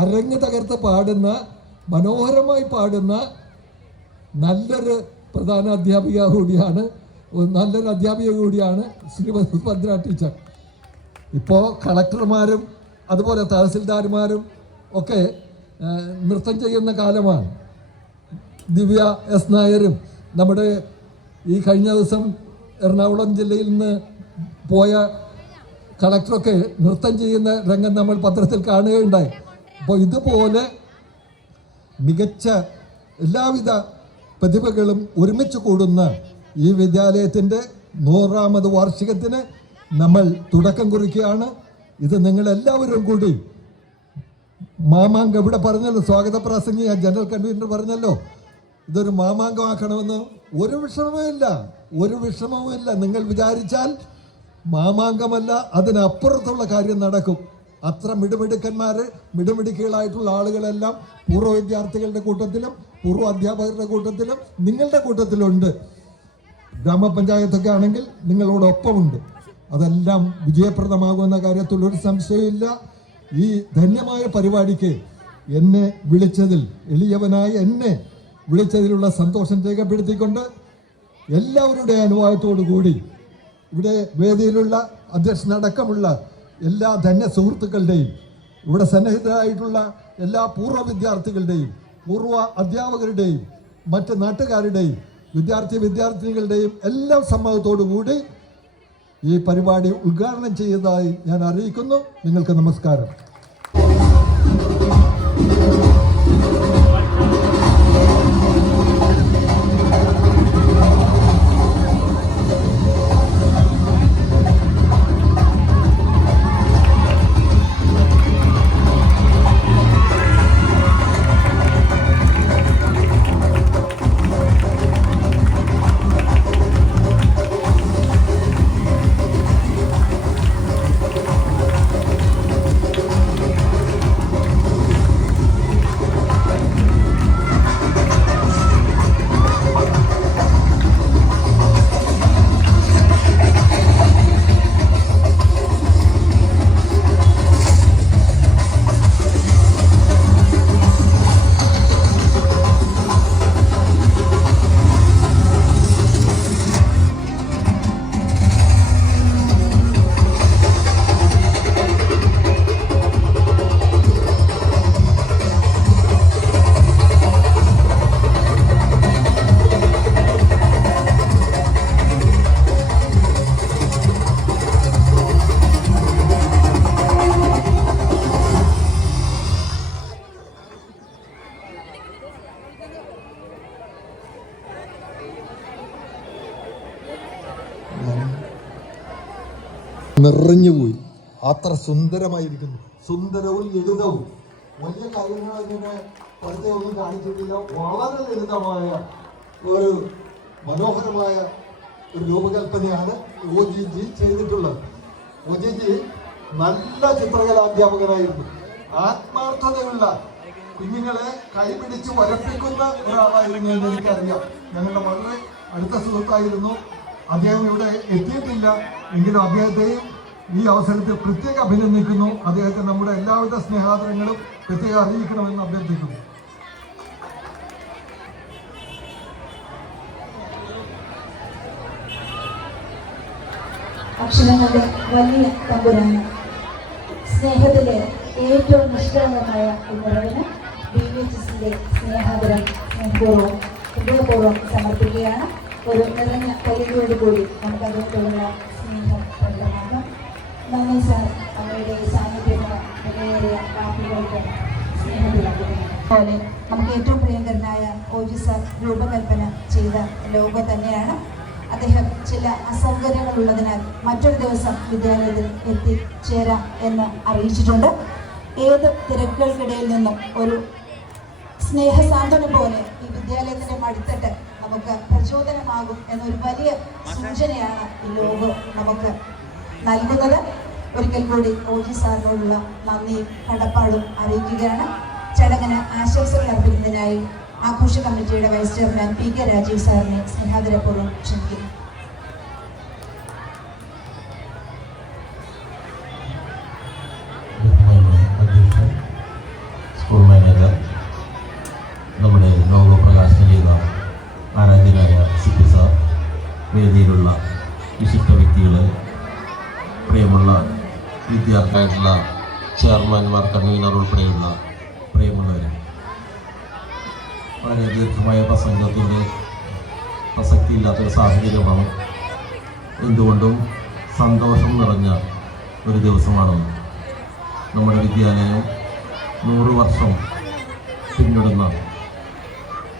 അരങ്ങ് തകർത്ത് പാടുന്ന, മനോഹരമായി പാടുന്ന നല്ലൊരു പ്രധാന അധ്യാപിക കൂടിയാണ്, നല്ലൊരു അധ്യാപിക കൂടിയാണ് ശ്രീഭദ്ര ടീച്ചർ. ഇപ്പോൾ കളക്ടർമാരും അതുപോലെ തഹസിൽദാർമാരും ഒക്കെ നൃത്തം ചെയ്യുന്ന കാലമാണ്. ദിവ്യ എസ് നായരും നമ്മുടെ ഈ കഴിഞ്ഞ ദിവസം എറണാകുളം ജില്ലയിൽ നിന്ന് പോയ കളക്ടറൊക്കെ നൃത്തം ചെയ്യുന്ന രംഗം നമ്മൾ പത്രത്തിൽ കാണുകയുണ്ടായി. അപ്പോൾ ഇതുപോലെ മികച്ച എല്ലാവിധ പ്രതിഭകളും ഒരുമിച്ച് കൂടുന്ന ഈ വിദ്യാലയത്തിൻ്റെ 100ാമത് വാർഷികത്തിന് നമ്മൾ തുടക്കം കുറിക്കുകയാണ്. ഇത് നിങ്ങളെല്ലാവരും കൂടി മാമാങ്കം, ഇവിടെ പറഞ്ഞല്ലോ, സ്വാഗത പ്രാസംഗിക ജനറൽ കൺവീനർ പറഞ്ഞല്ലോ, ഇതൊരു മാമാങ്കമാക്കണമെന്ന് ഒരു വിഷമവുമില്ല. ഒരു വിഷമവുമില്ല. നിങ്ങൾ വിചാരിച്ചാൽ മാമാങ്കമല്ല, അതിനപ്പുറത്തുള്ള കാര്യം നടക്കും. അത്ര മിടുമിടുക്കന്മാർ, മിടുമിടുക്കികളായിട്ടുള്ള ആളുകളെല്ലാം പൂർവ്വ വിദ്യാർത്ഥികളുടെ കൂട്ടത്തിലും പൂർവ്വ അധ്യാപകരുടെ കൂട്ടത്തിലും നിങ്ങളുടെ കൂട്ടത്തിലുണ്ട്. ഗ്രാമപഞ്ചായത്തൊക്കെ ആണെങ്കിൽ നിങ്ങളോടൊപ്പമുണ്ട്. അതെല്ലാം വിജയപ്രദമാകുമെന്ന കാര്യത്തിൽ ഒരു സംശയമില്ല. ഈ ധന്യമായ പരിപാടിക്ക് എന്നെ വിളിച്ചതിൽ, എളിയവനായ എന്നെ വിളിച്ചതിലുള്ള സന്തോഷം രേഖപ്പെടുത്തിക്കൊണ്ട് എല്ലാവരുടെ അനുവാദത്തോടു കൂടി ഇവിടെ വേദിയിലുള്ള അധ്യക്ഷനടക്കമുള്ള എല്ലാ ധന്യ സുഹൃത്തുക്കളുടെയും ഇവിടെ സന്നിഹിതരായിട്ടുള്ള എല്ലാ പൂർവ്വ വിദ്യാർത്ഥികളുടെയും പൂർവ്വ അധ്യാപകരുടെയും മറ്റ് നാട്ടുകാരുടെയും വിദ്യാർത്ഥിനികളുടെയും എല്ലാം സമ്മതത്തോടു കൂടി ഈ പരിപാടി ഉദ്ഘാടനം ചെയ്തതായി ഞാൻ അറിയിക്കുന്നു. നിങ്ങൾക്ക് നമസ്കാരം. നിറഞ്ഞുപോയി. അത്ര സുന്ദരമായിരിക്കുന്നു. സുന്ദരവും ലളിതവും. വലിയ കാര്യങ്ങൾ അങ്ങനെ ഒന്നും കാണിച്ചിട്ടില്ല. വളരെ ലളിതമായ ഒരു മനോഹരമായ ഒരു രൂപകൽപ്പനയാണ് OGG ചെയ്തിട്ടുള്ളത്. OGG നല്ല ചിത്രകലാധ്യാപകനായിരുന്നു. ആത്മാർത്ഥതയുള്ള കുഞ്ഞുങ്ങളെ കൈപിടിച്ച് വരപ്പിക്കുന്ന ഒരാളായിരുന്നു എന്ന് എനിക്കറിയാം. ഞങ്ങളുടെ വളരെ അടുത്ത സുഹൃത്തായിരുന്നു. അദ്ദേഹം ഇവിടെ എത്തിയിട്ടില്ല എങ്കിലും അദ്ദേഹത്തെയും ഈ അവസരത്തിൽ പ്രത്യേകം അഭിനന്ദിക്കുന്നു. അദ്ദേഹത്തെ നമ്മുടെ എല്ലാവിധ സ്നേഹാദരങ്ങളും പ്രത്യേകം അറിയിക്കണമെന്ന് അഭ്യർത്ഥിക്കുന്നു. അക്ഷരങ്ങളുടെ വലിയ തമ്പുരാണ്, സ്നേഹത്തിലെ ഏറ്റവും നിഷ്കളങ്കമായ ഉണർവിന് BVHSന്റെ സ്നേഹാദരം സ്നേഹപൂർവ്വം ഹൃദയപൂർവ്വം സമർപ്പിക്കുകയാണ്. ഒരു നിറഞ്ഞ കൈയോടുകൂടി നമുക്ക് അദ്ദേഹത്തോടുള്ള സ്നേഹം പ്രകടമാക്കാം. നന്ദി സാർ, അവരുടെ സാന്നിധ്യത്തിന് വിലയേറിയ വാക്കുകൾക്ക് സ്നേഹത്തിലാക്കുന്നു. അതുപോലെ നമുക്ക് ഏറ്റവും പ്രിയങ്കരനായ OG സാർ രൂപകൽപ്പന ചെയ്ത ലോഗോ തന്നെയാണ്. അദ്ദേഹം ചില അസൗകര്യങ്ങളുള്ളതിനാൽ മറ്റൊരു ദിവസം വിദ്യാലയത്തിൽ എത്തിച്ചേരാം എന്ന് അറിയിച്ചിട്ടുണ്ട്. ഏത് തിരക്കുകൾക്കിടയിൽ നിന്നും ഒരു സ്നേഹസാന്ത്വനം പോലെ ഈ വിദ്യാലയത്തിൻ്റെ മടിത്തട്ട് നമുക്ക് പ്രചോദനമാകും എന്നൊരു വലിയ സൂചനയാണ് ഈ ലോഗോ നമുക്ക് നൽകുന്നത്. ഒരിക്കൽ കൂടി OG സാറിനോടുള്ള നന്ദിയും കടപ്പാടും അറിയിക്കുകയാണ്. ചടങ്ങിന് ആശംസകൾ അർപ്പിക്കുന്നതിനായി ആഘോഷ കമ്മിറ്റിയുടെ വൈസ് ചെയർമാൻ PK രാജീവ് സാറിനെ സ്നേഹാദരപൂർവ്വം ക്ഷണിക്കുന്നു. സ്കൂൾ മാനേജർ, നമ്മുടെ ലോഗോ പ്രകാശനം ചെയ്ത ആരാധ്യനായ CP സാർ, വേദിയിലുള്ള വിശിഷ്ട വ്യക്തികൾ, പ്രിയമുള്ള വിദ്യാർത്ഥിയായിട്ടുള്ള ചെയർമാൻമാർ, കൺവീനർ ഉൾപ്പെടെയുള്ള പ്രിയമുള്ളവർ, വളരെ ദീർഘമായ പ്രസംഗത്തിൻ്റെ പ്രസക്തിയില്ലാത്തൊരു സാഹചര്യമാണ്. എന്തുകൊണ്ടും സന്തോഷം നിറഞ്ഞ ഒരു ദിവസമാണ്. നമ്മുടെ വിദ്യാലയം 100 വർഷം പിന്നിടുന്ന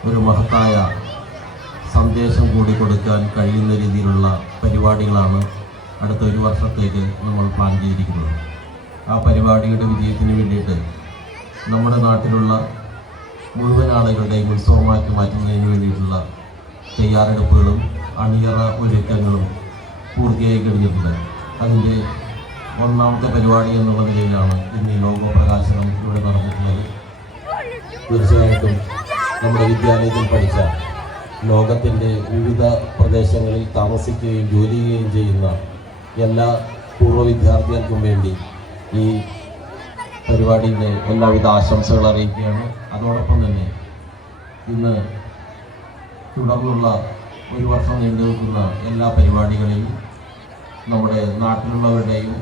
ഒരു മഹത്തായ സന്ദേശം കൂടി കൊടുക്കാൻ കഴിയുന്ന രീതിയിലുള്ള പരിപാടികളാണ് അടുത്ത 1 വർഷത്തേക്ക് നമ്മൾ പ്ലാൻ ചെയ്തിരിക്കുന്നത്. ആ പരിപാടിയുടെ വിജയത്തിന് വേണ്ടിയിട്ട് നമ്മുടെ നാട്ടിലുള്ള മുഴുവൻ ആളുകളുടെയും ഉത്സവമാക്കി മാറ്റുന്നതിന് വേണ്ടിയിട്ടുള്ള തയ്യാറെടുപ്പുകളും അണിയറ ഒരുക്കങ്ങളും പൂർത്തിയായി കഴിഞ്ഞിട്ടുണ്ട്. അതിൻ്റെ ഒന്നാമത്തെ പരിപാടി എന്നുള്ള നിലയിലാണ് ഇന്ന് ഈ ലോഗോ പ്രകാശനം ഇവിടെ നടന്നിട്ടുള്ളത്. തീർച്ചയായിട്ടും നമ്മുടെ വിദ്യാലയത്തിൽ പഠിച്ച ലോകത്തിൻ്റെ വിവിധ പ്രദേശങ്ങളിൽ താമസിക്കുകയും ജോലി ചെയ്യുകയും ചെയ്യുന്ന എല്ലാ പൂർവ്വ വിദ്യാർത്ഥികൾക്കും വേണ്ടി ഈ പരിപാടിയുടെ എല്ലാവിധ ആശംസകൾ അറിയിക്കുകയാണ്. അതോടൊപ്പം തന്നെ ഇന്ന് തുടർന്നുള്ള ഒരു വർഷം നീണ്ടു നിൽക്കുന്ന എല്ലാ പരിപാടികളിലും നമ്മുടെ നാട്ടിലുള്ളവരുടെയും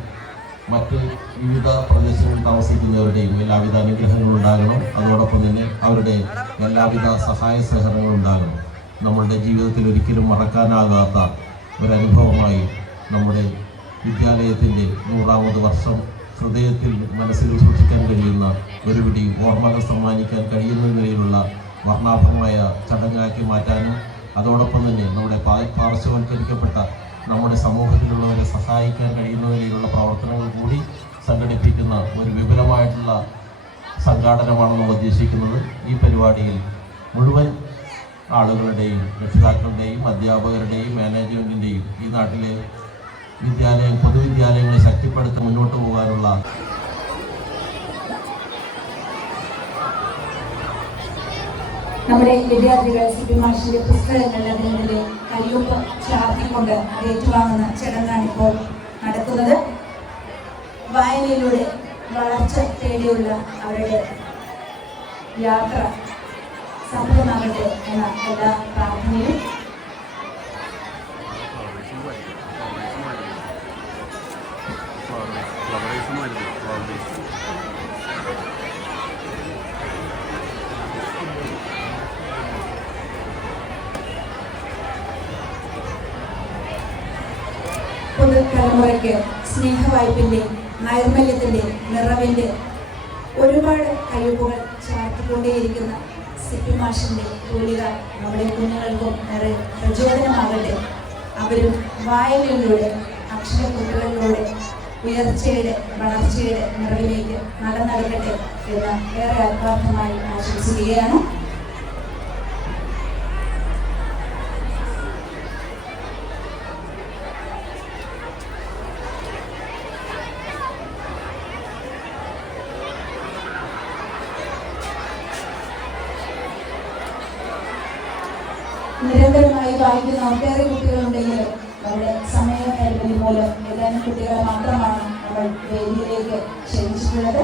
മറ്റ് വിവിധ പ്രദേശങ്ങളിൽ താമസിക്കുന്നവരുടെയും എല്ലാവിധ അനുഗ്രഹങ്ങളും ഉണ്ടാകണം. അതോടൊപ്പം തന്നെ അവരുടെ എല്ലാവിധ സഹായ സഹകരണങ്ങളും ഉണ്ടാകണം. നമ്മളുടെ ജീവിതത്തിൽ ഒരിക്കലും മറക്കാനാകാത്ത ഒരനുഭവമായി നമ്മുടെ വിദ്യാലയത്തിൻ്റെ 100ാമത് വർഷം ഹൃദയത്തിൽ മനസ്സിൽ സൂക്ഷിക്കാൻ കഴിയുന്ന ഒരു പിടി ഓർമ്മകൾ സമ്മാനിക്കാൻ കഴിയുന്ന നിലയിലുള്ള വർണ്ണാഭമായ ചടങ്ങാക്കി മാറ്റാനും അതോടൊപ്പം തന്നെ നമ്മുടെ പാർശ്വവൽക്കരിക്കപ്പെട്ട നമ്മുടെ സമൂഹത്തിലുള്ളവരെ സഹായിക്കാൻ കഴിയുന്ന നിലയിലുള്ള പ്രവർത്തനങ്ങൾ കൂടി സംഘടിപ്പിക്കുന്ന ഒരു വിപുലമായിട്ടുള്ള സംഘാടനമാണ് നമ്മൾ ഉദ്ദേശിക്കുന്നത്. ഈ പരിപാടിയിൽ മുഴുവൻ ആളുകളുടെയും രക്ഷിതാക്കളുടെയും അധ്യാപകരുടെയും മാനേജ്മെൻറ്റിൻ്റെയും ഈ നാട്ടിലെ പൊതുവിദ്യാലയങ്ങളെ ശക്തിപ്പെടുത്തി മുന്നോട്ട് പോകാനുള്ള നമ്മുടെ വിദ്യാർത്ഥികൾ CP മാഷിന്റെ പുസ്തകങ്ങളിൽ അദ്ദേഹത്തിന്റെ കയ്യൊപ്പ് ചാർത്തിക്കൊണ്ട് അത് ഏറ്റുവാങ്ങുന്ന ചടങ്ങാണ് ഇപ്പോൾ നടക്കുന്നത്. വായനയിലൂടെ വളർച്ച തേടിയുള്ള അവരുടെ യാത്ര സഫലമാകട്ടെ എന്ന എല്ലാ പ്രാർത്ഥനയും പുതുതലമുറയ്ക്ക് സ്നേഹവായ്പിൻ്റെ നൈർമല്യത്തിൻ്റെ നിറവിൻ്റെ ഒരുപാട് കഴിവുകൾ ചാർത്തിക്കൊണ്ടേയിരിക്കുന്ന CP മാഷിൻ്റെ തൂലിക നമ്മുടെ കുഞ്ഞുങ്ങൾക്കും ഏറെ പ്രചോദനമാകട്ടെ. അവരും വായനയിലൂടെ അക്ഷരക്കുട്ടികളിലൂടെ ഉയർച്ചയുടെ വളർച്ചയുടെ നിറവിലേക്ക് നടന്നെടുക്കട്ടെ എന്ന് ഏറെ ആത്മാർത്ഥമായി ആശംസിക്കുകയാണ്. നിരന്തരമായി വായിക്കുന്ന ഒട്ടേറെ കുട്ടികളുണ്ടെങ്കിൽ അവരുടെ സമയപരിമിതി മൂലം ഏതാനും കുട്ടികളെ മാത്രമാണ് നമ്മൾ വേദിയിലേക്ക് ക്ഷണിച്ചിട്ടുള്ളത്.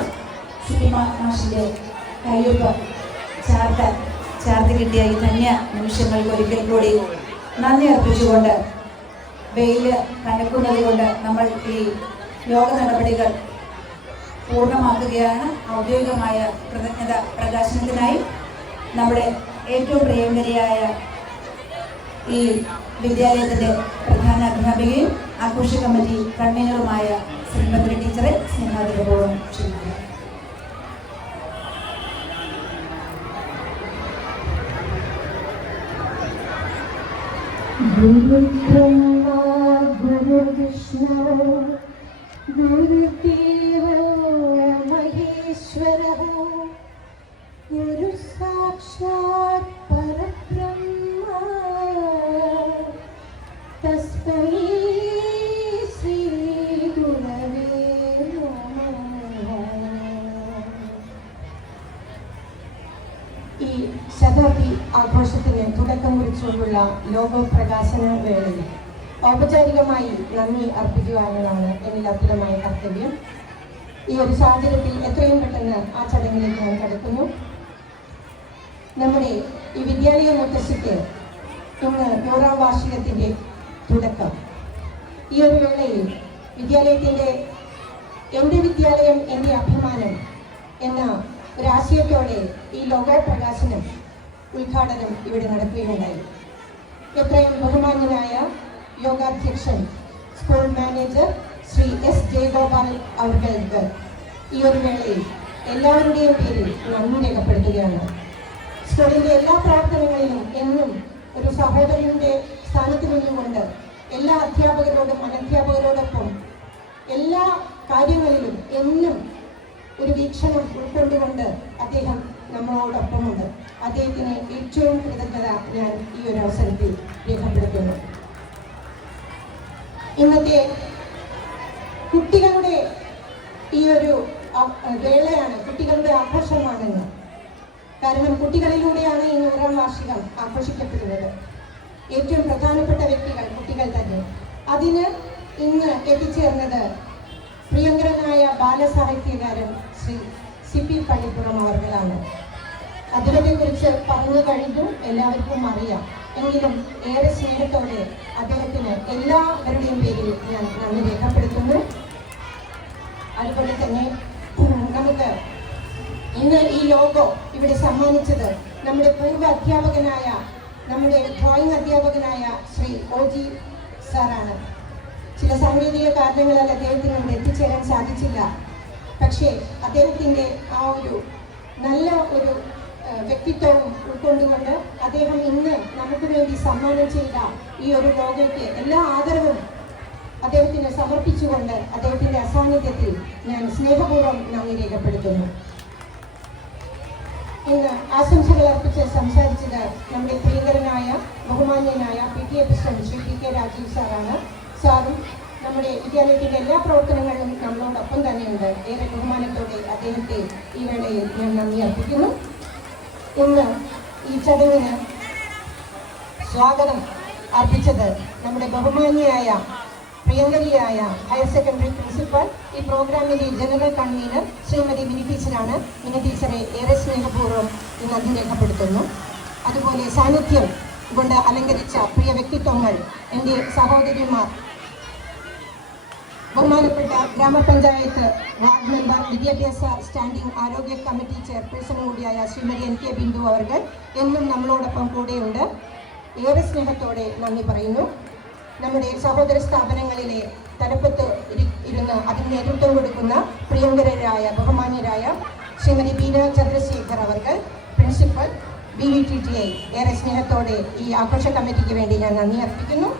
CP മാഷിന്റെ കയ്യൊപ്പ് ചാർത്തി കിട്ടിയ ഈ ധന്യ നിമിഷങ്ങൾക്ക് ഒരിക്കൽ കൂടി നന്ദി അർപ്പിച്ചുകൊണ്ട് വെയില് കനക്കുന്നത് കൊണ്ട് നമ്മൾ ഈ യോഗ നടപടികൾ പൂർണ്ണമാക്കുകയാണ്. ഔദ്യോഗികമായ കൃതജ്ഞത പ്രകാശനത്തിനായി നമ്മുടെ ഏറ്റവും പ്രിയങ്കരിയായ ഈ വിദ്യാലയത്തിൻ്റെ പ്രധാന അധ്യാപികയും ആഘോഷ കമ്മിറ്റി കൺവീനറുമായ ശ്രീമതി ടീച്ചറെ സ്നേഹാദരപൂർവ്വം ക്ഷണിക്കുന്നു. ഗുരുബ്രഹ്മ ഗുരുവിഷ്ണു ഗുരുദേവോ മഹേശ്വരഃ ഗുരു സാക്ഷാത് പരബ്രഹ്മ തസ്മൈ ശ്രീ ഗുരവേ നമഃ. ഈ ശതാബ്ദി ആഘോഷത്തിന് തുടക്കം കുറിച്ചുകൊണ്ടുള്ള ലോഗോ പ്രകാശന വേളയിൽ ഔപചാരികമായി നന്ദി അർപ്പിക്കുക എന്നതാണ് എന്നിൽ അർപ്പിതമായ കർത്തവ്യം. ഈ ഒരു സാഹചര്യത്തിൽ എത്രയും പെട്ടെന്ന് ആ ചടങ്ങിലേക്ക് ഞാൻ കടക്കുന്നു. നമ്മുടെ ഈ വിദ്യാലയ മുത്തശ്ശിക്ക് ഇന്ന് 100ാം വാർഷികത്തിൻ്റെ തുടക്കം. ഈ ഒരു വേളയിൽ വിദ്യാലയത്തിൻ്റെ എൻ്റെ വിദ്യാലയം എൻ്റെ അഭിമാനം എന്ന ഒരാശയത്തോടെ ഈ ലോഗോ പ്രകാശനം ഉദ്ഘാടനം ഇവിടെ നടക്കുകയുണ്ടായി. എത്രയും ബഹുമാന്യനായ യോഗാധ്യക്ഷൻ school manager Shri S. Jayagopal അവർക്ക് ഈ ഒരു വേളയിൽ എല്ലാവരുടെയും പേരിൽ നന്ദി രേഖപ്പെടുത്തുകയാണ്. സ്കൂളിൻ്റെ എല്ലാ പ്രവർത്തനങ്ങളിലും എന്നും ഒരു സഹോദരൻ്റെ സ്ഥാനത്ത് നിന്നുകൊണ്ട് എല്ലാ അധ്യാപകരോടും അനധ്യാപകരോടൊപ്പം എല്ലാ കാര്യങ്ങളിലും എന്നും ഒരു വീക്ഷണം ഉൾക്കൊണ്ടുകൊണ്ട് അദ്ദേഹം നമ്മളോടൊപ്പമുണ്ട്. അദ്ദേഹത്തിന് ഏറ്റവും കൃതജ്ഞത ഞാൻ ഈ ഒരു അവസരത്തിൽ രേഖപ്പെടുത്തുന്നു. ഇന്നത്തെ കുട്ടികളുടെ ഈ ഒരു വേളയാണ്, കുട്ടികളുടെ ആഘോഷമാണെന്ന്. കാരണം കുട്ടികളിലൂടെയാണ് ഈ 100ാം വാർഷികം ആഘോഷിക്കപ്പെടുന്നത്. ഏറ്റവും പ്രധാനപ്പെട്ട വ്യക്തികൾ കുട്ടികൾ തന്നെ. അതിന് ഇന്ന് എത്തിച്ചേർന്നത് പ്രിയങ്കരനായ ബാലസാഹിത്യകാരൻ ശ്രീ CP പള്ളിപ്പുറം അവർകളാണ്. അദ്ദേഹത്തെക്കുറിച്ച് പറഞ്ഞു കഴിഞ്ഞു, എല്ലാവർക്കും അറിയാം. എങ്കിലും ഏറെ സ്നേഹത്തോടെ അദ്ദേഹത്തിന് എല്ലാവരുടെയും പേരിൽ ഞാൻ നന്ദി രേഖപ്പെടുത്തുന്നു. അതുപോലെ തന്നെ നമുക്ക് ഇന്ന് ഈ ലോഗോ ഇവിടെ സമ്മാനിച്ചത് നമ്മുടെ പൂർവ്വ അധ്യാപകനായ, നമ്മുടെ ഡ്രോയിങ് അധ്യാപകനായ ശ്രീ OG സാറാണ്. ചില സാങ്കേതിക കാരണങ്ങളാൽ അദ്ദേഹത്തിന് ഇവിടെ എത്തിച്ചേരാൻ സാധിച്ചില്ല. പക്ഷേ അദ്ദേഹത്തിൻ്റെ ആ ഒരു നല്ല ഒരു വ്യക്തിത്വവും ഉൾക്കൊണ്ടുകൊണ്ട് അദ്ദേഹം ഇന്ന് നമുക്ക് വേണ്ടി സമ്മാനം ചെയ്ത ഈ ഒരു ലോഗോയ്ക്ക് എല്ലാ ആദരവും അദ്ദേഹത്തിന് സമർപ്പിച്ചുകൊണ്ട് അദ്ദേഹത്തിൻ്റെ അസാന്നിധ്യത്തിൽ ഞാൻ സ്നേഹപൂർവ്വം നന്ദി രേഖപ്പെടുത്തുന്നു. ഇന്ന് ആശംസകൾ അർപ്പിച്ച് സംസാരിച്ചത് നമ്മുടെ പ്രിയങ്കരനായ ബഹുമാന്യനായ PTA president Shri PK Rajeev സാറാണ്. സാറും നമ്മുടെ വിദ്യാലയത്തിൻ്റെ എല്ലാ പ്രവർത്തനങ്ങളിലും നമ്മളോടൊപ്പം തന്നെയുണ്ട്. ഏറെ ബഹുമാനത്തോടെ അദ്ദേഹത്തെ ഈ വേളയിൽ ഞാൻ നന്ദി അർപ്പിക്കുന്നു. ഇന്ന് ഈ ചടങ്ങിന് സ്വാഗതം അർപ്പിച്ചത് നമ്മുടെ ബഹുമാന്യയായ പ്രിയങ്കരിയായ ഹയർ സെക്കൻഡറി പ്രിൻസിപ്പൽ, ഈ പ്രോഗ്രാമിൻ്റെ ജനറൽ കൺവീനർ ശ്രീമതി മിനി ടീച്ചറാണ്. മിനി ടീച്ചറെ ഏറെ സ്നേഹപൂർവ്വം ഈ നന്ദി രേഖപ്പെടുത്തുന്നു. അതുപോലെ സാന്നിധ്യം കൊണ്ട് അലങ്കരിച്ച പ്രിയ വ്യക്തിത്വങ്ങൾ, എൻ്റെ സഹോദരിമാർ, ബഹുമാനപ്പെട്ട ഗ്രാമപഞ്ചായത്ത് വാർഡ് മെമ്പർ, വിദ്യാഭ്യാസ സ്റ്റാൻഡിംഗ് ആരോഗ്യ കമ്മിറ്റി ചെയർപേഴ്സൺ കൂടിയായ ശ്രീമതി NK ബിന്ദു അവർ എന്നും നമ്മളോടൊപ്പം കൂടെയുണ്ട്. ഏറെ സ്നേഹത്തോടെ നന്ദി പറയുന്നു. നമ്മുടെ സഹോദര സ്ഥാപനങ്ങളിലെ തലപ്പത്ത് ഇരുന്ന് അതിന് നേതൃത്വം കൊടുക്കുന്ന പ്രിയങ്കരായ ബഹുമാന്യരായ ശ്രീമതി ബീന ചന്ദ്രശേഖർ അവർ, പ്രിൻസിപ്പൽ BVTTI, ഏറെ സ്നേഹത്തോടെ ഈ ആഘോഷ കമ്മിറ്റിക്ക് വേണ്ടി ഞാൻ നന്ദി അർപ്പിക്കുന്നു.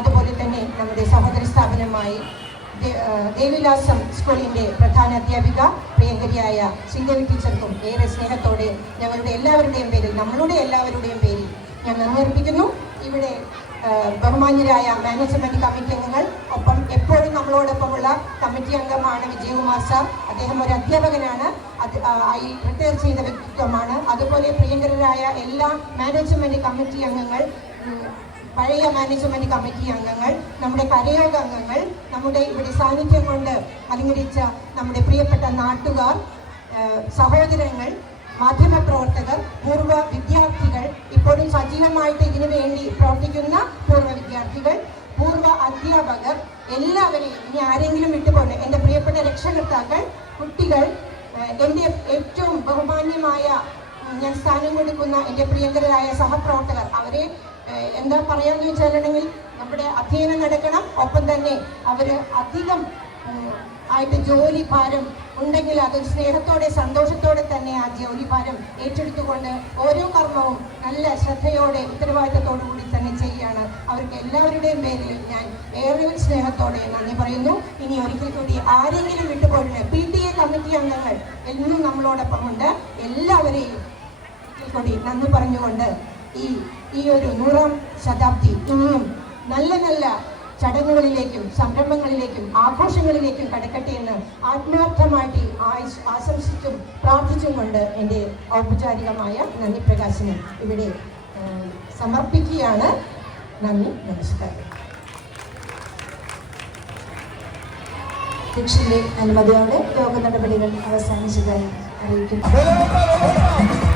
അതുപോലെ തന്നെ നമ്മുടെ സഹോദര സ്ഥാപനമായി ദേവിലാസം സ്കൂളിൻ്റെ പ്രധാന അധ്യാപിക പ്രിയങ്കരിയായ ശ്രീദേവി ടീച്ചർക്കും ഏറെ സ്നേഹത്തോടെ ഞങ്ങളുടെ എല്ലാവരുടെയും പേരിൽ, നമ്മളുടെ എല്ലാവരുടെയും പേരിൽ ഞാൻ നന്ദി അർപ്പിക്കുന്നു. ഇവിടെ ബഹുമാന്യരായ മാനേജ്മെന്റ് കമ്മിറ്റി അംഗങ്ങൾ, ഒപ്പം എപ്പോഴും നമ്മളോടൊപ്പമുള്ള കമ്മിറ്റി അംഗമാണ് വിജയകുമാർ സാർ. അദ്ദേഹം ഒരു അധ്യാപകനാണ്, റിട്ടയർ ചെയ്ത വ്യക്തിത്വമാണ്. അതുപോലെ പ്രിയങ്കരായ എല്ലാ മാനേജ്മെന്റ് കമ്മിറ്റി അംഗങ്ങൾ, പഴയ മാനേജ്മെന്റ് കമ്മിറ്റി അംഗങ്ങൾ, നമ്മുടെ കരയോഗ അംഗങ്ങൾ, നമ്മുടെ ഇവിടെ സാന്നിധ്യം കൊണ്ട് അലങ്കരിച്ച നമ്മുടെ പ്രിയപ്പെട്ട നാട്ടുകാർ, സഹോദരങ്ങൾ, മാധ്യമപ്രവർത്തകർ, പൂർവ്വ വിദ്യാർത്ഥികൾ, ഇപ്പോഴും സജീവമായിട്ട് ഇതിനു വേണ്ടി പ്രവർത്തിക്കുന്ന പൂർവ്വ വിദ്യാർത്ഥികൾ, പൂർവ്വ അധ്യാപകർ, എല്ലാവരെയും ഇനി ആരെങ്കിലും വിട്ടുപോലെ എൻ്റെ പ്രിയപ്പെട്ട രക്ഷകർത്താക്കൾ, കുട്ടികൾ, എൻ്റെ ഏറ്റവും ബഹുമാന്യമായ ഞാൻ സ്ഥാനം കൊടുക്കുന്ന എൻ്റെ പ്രിയങ്കരായ സഹപ്രവർത്തകർ, അവരെ എന്താ പറയാന്ന് വെച്ചാലുണ്ടെങ്കിൽ നമ്മുടെ അധ്യയനം നടക്കണം, ഒപ്പം തന്നെ അവർ അധികം ആയിട്ട് ജോലി ഭാരം ഉണ്ടെങ്കിൽ അതൊരു സ്നേഹത്തോടെ സന്തോഷത്തോടെ തന്നെ ആ ജോലി ഭാരം ഏറ്റെടുത്തുകൊണ്ട് ഓരോ കർമ്മവും നല്ല ശ്രദ്ധയോടെ ഉത്തരവാദിത്തത്തോടു കൂടി തന്നെ ചെയ്യുകയാണ്. അവർക്ക് എല്ലാവരുടെയും പേരിൽ ഞാൻ ഏറെ സ്നേഹത്തോടെ നന്ദി പറയുന്നു. ഇനി ഒരിക്കൽ കൂടി ആരെങ്കിലും വിട്ടുപോയിട്ട് PTA കമ്മിറ്റി അംഗങ്ങൾ എന്നും നമ്മളോടൊപ്പമുണ്ട്. എല്ലാവരെയും ഒരിക്കൽ കൂടി നന്ദി പറഞ്ഞുകൊണ്ട് ഈ ഒരു 100ാം ശതാബ്ദി ഇനിയും നല്ല നല്ല ചടങ്ങുകളിലേക്കും സംരംഭങ്ങളിലേക്കും ആഘോഷങ്ങളിലേക്കും കടക്കട്ടെ എന്ന് ആത്മാർത്ഥമായിട്ട് ആശംസിച്ചും പ്രാർത്ഥിച്ചും കൊണ്ട് എൻ്റെ ഔപചാരികമായ നന്ദി പ്രകാശനം ഇവിടെ സമർപ്പിക്കുകയാണ്. നന്ദി, നമസ്കാരം. അധ്യക്ഷന്റെ അനുമതിയോടെ യോഗ നടപടികൾ അവസാനിച്ചതായി അറിയിക്കുന്നു.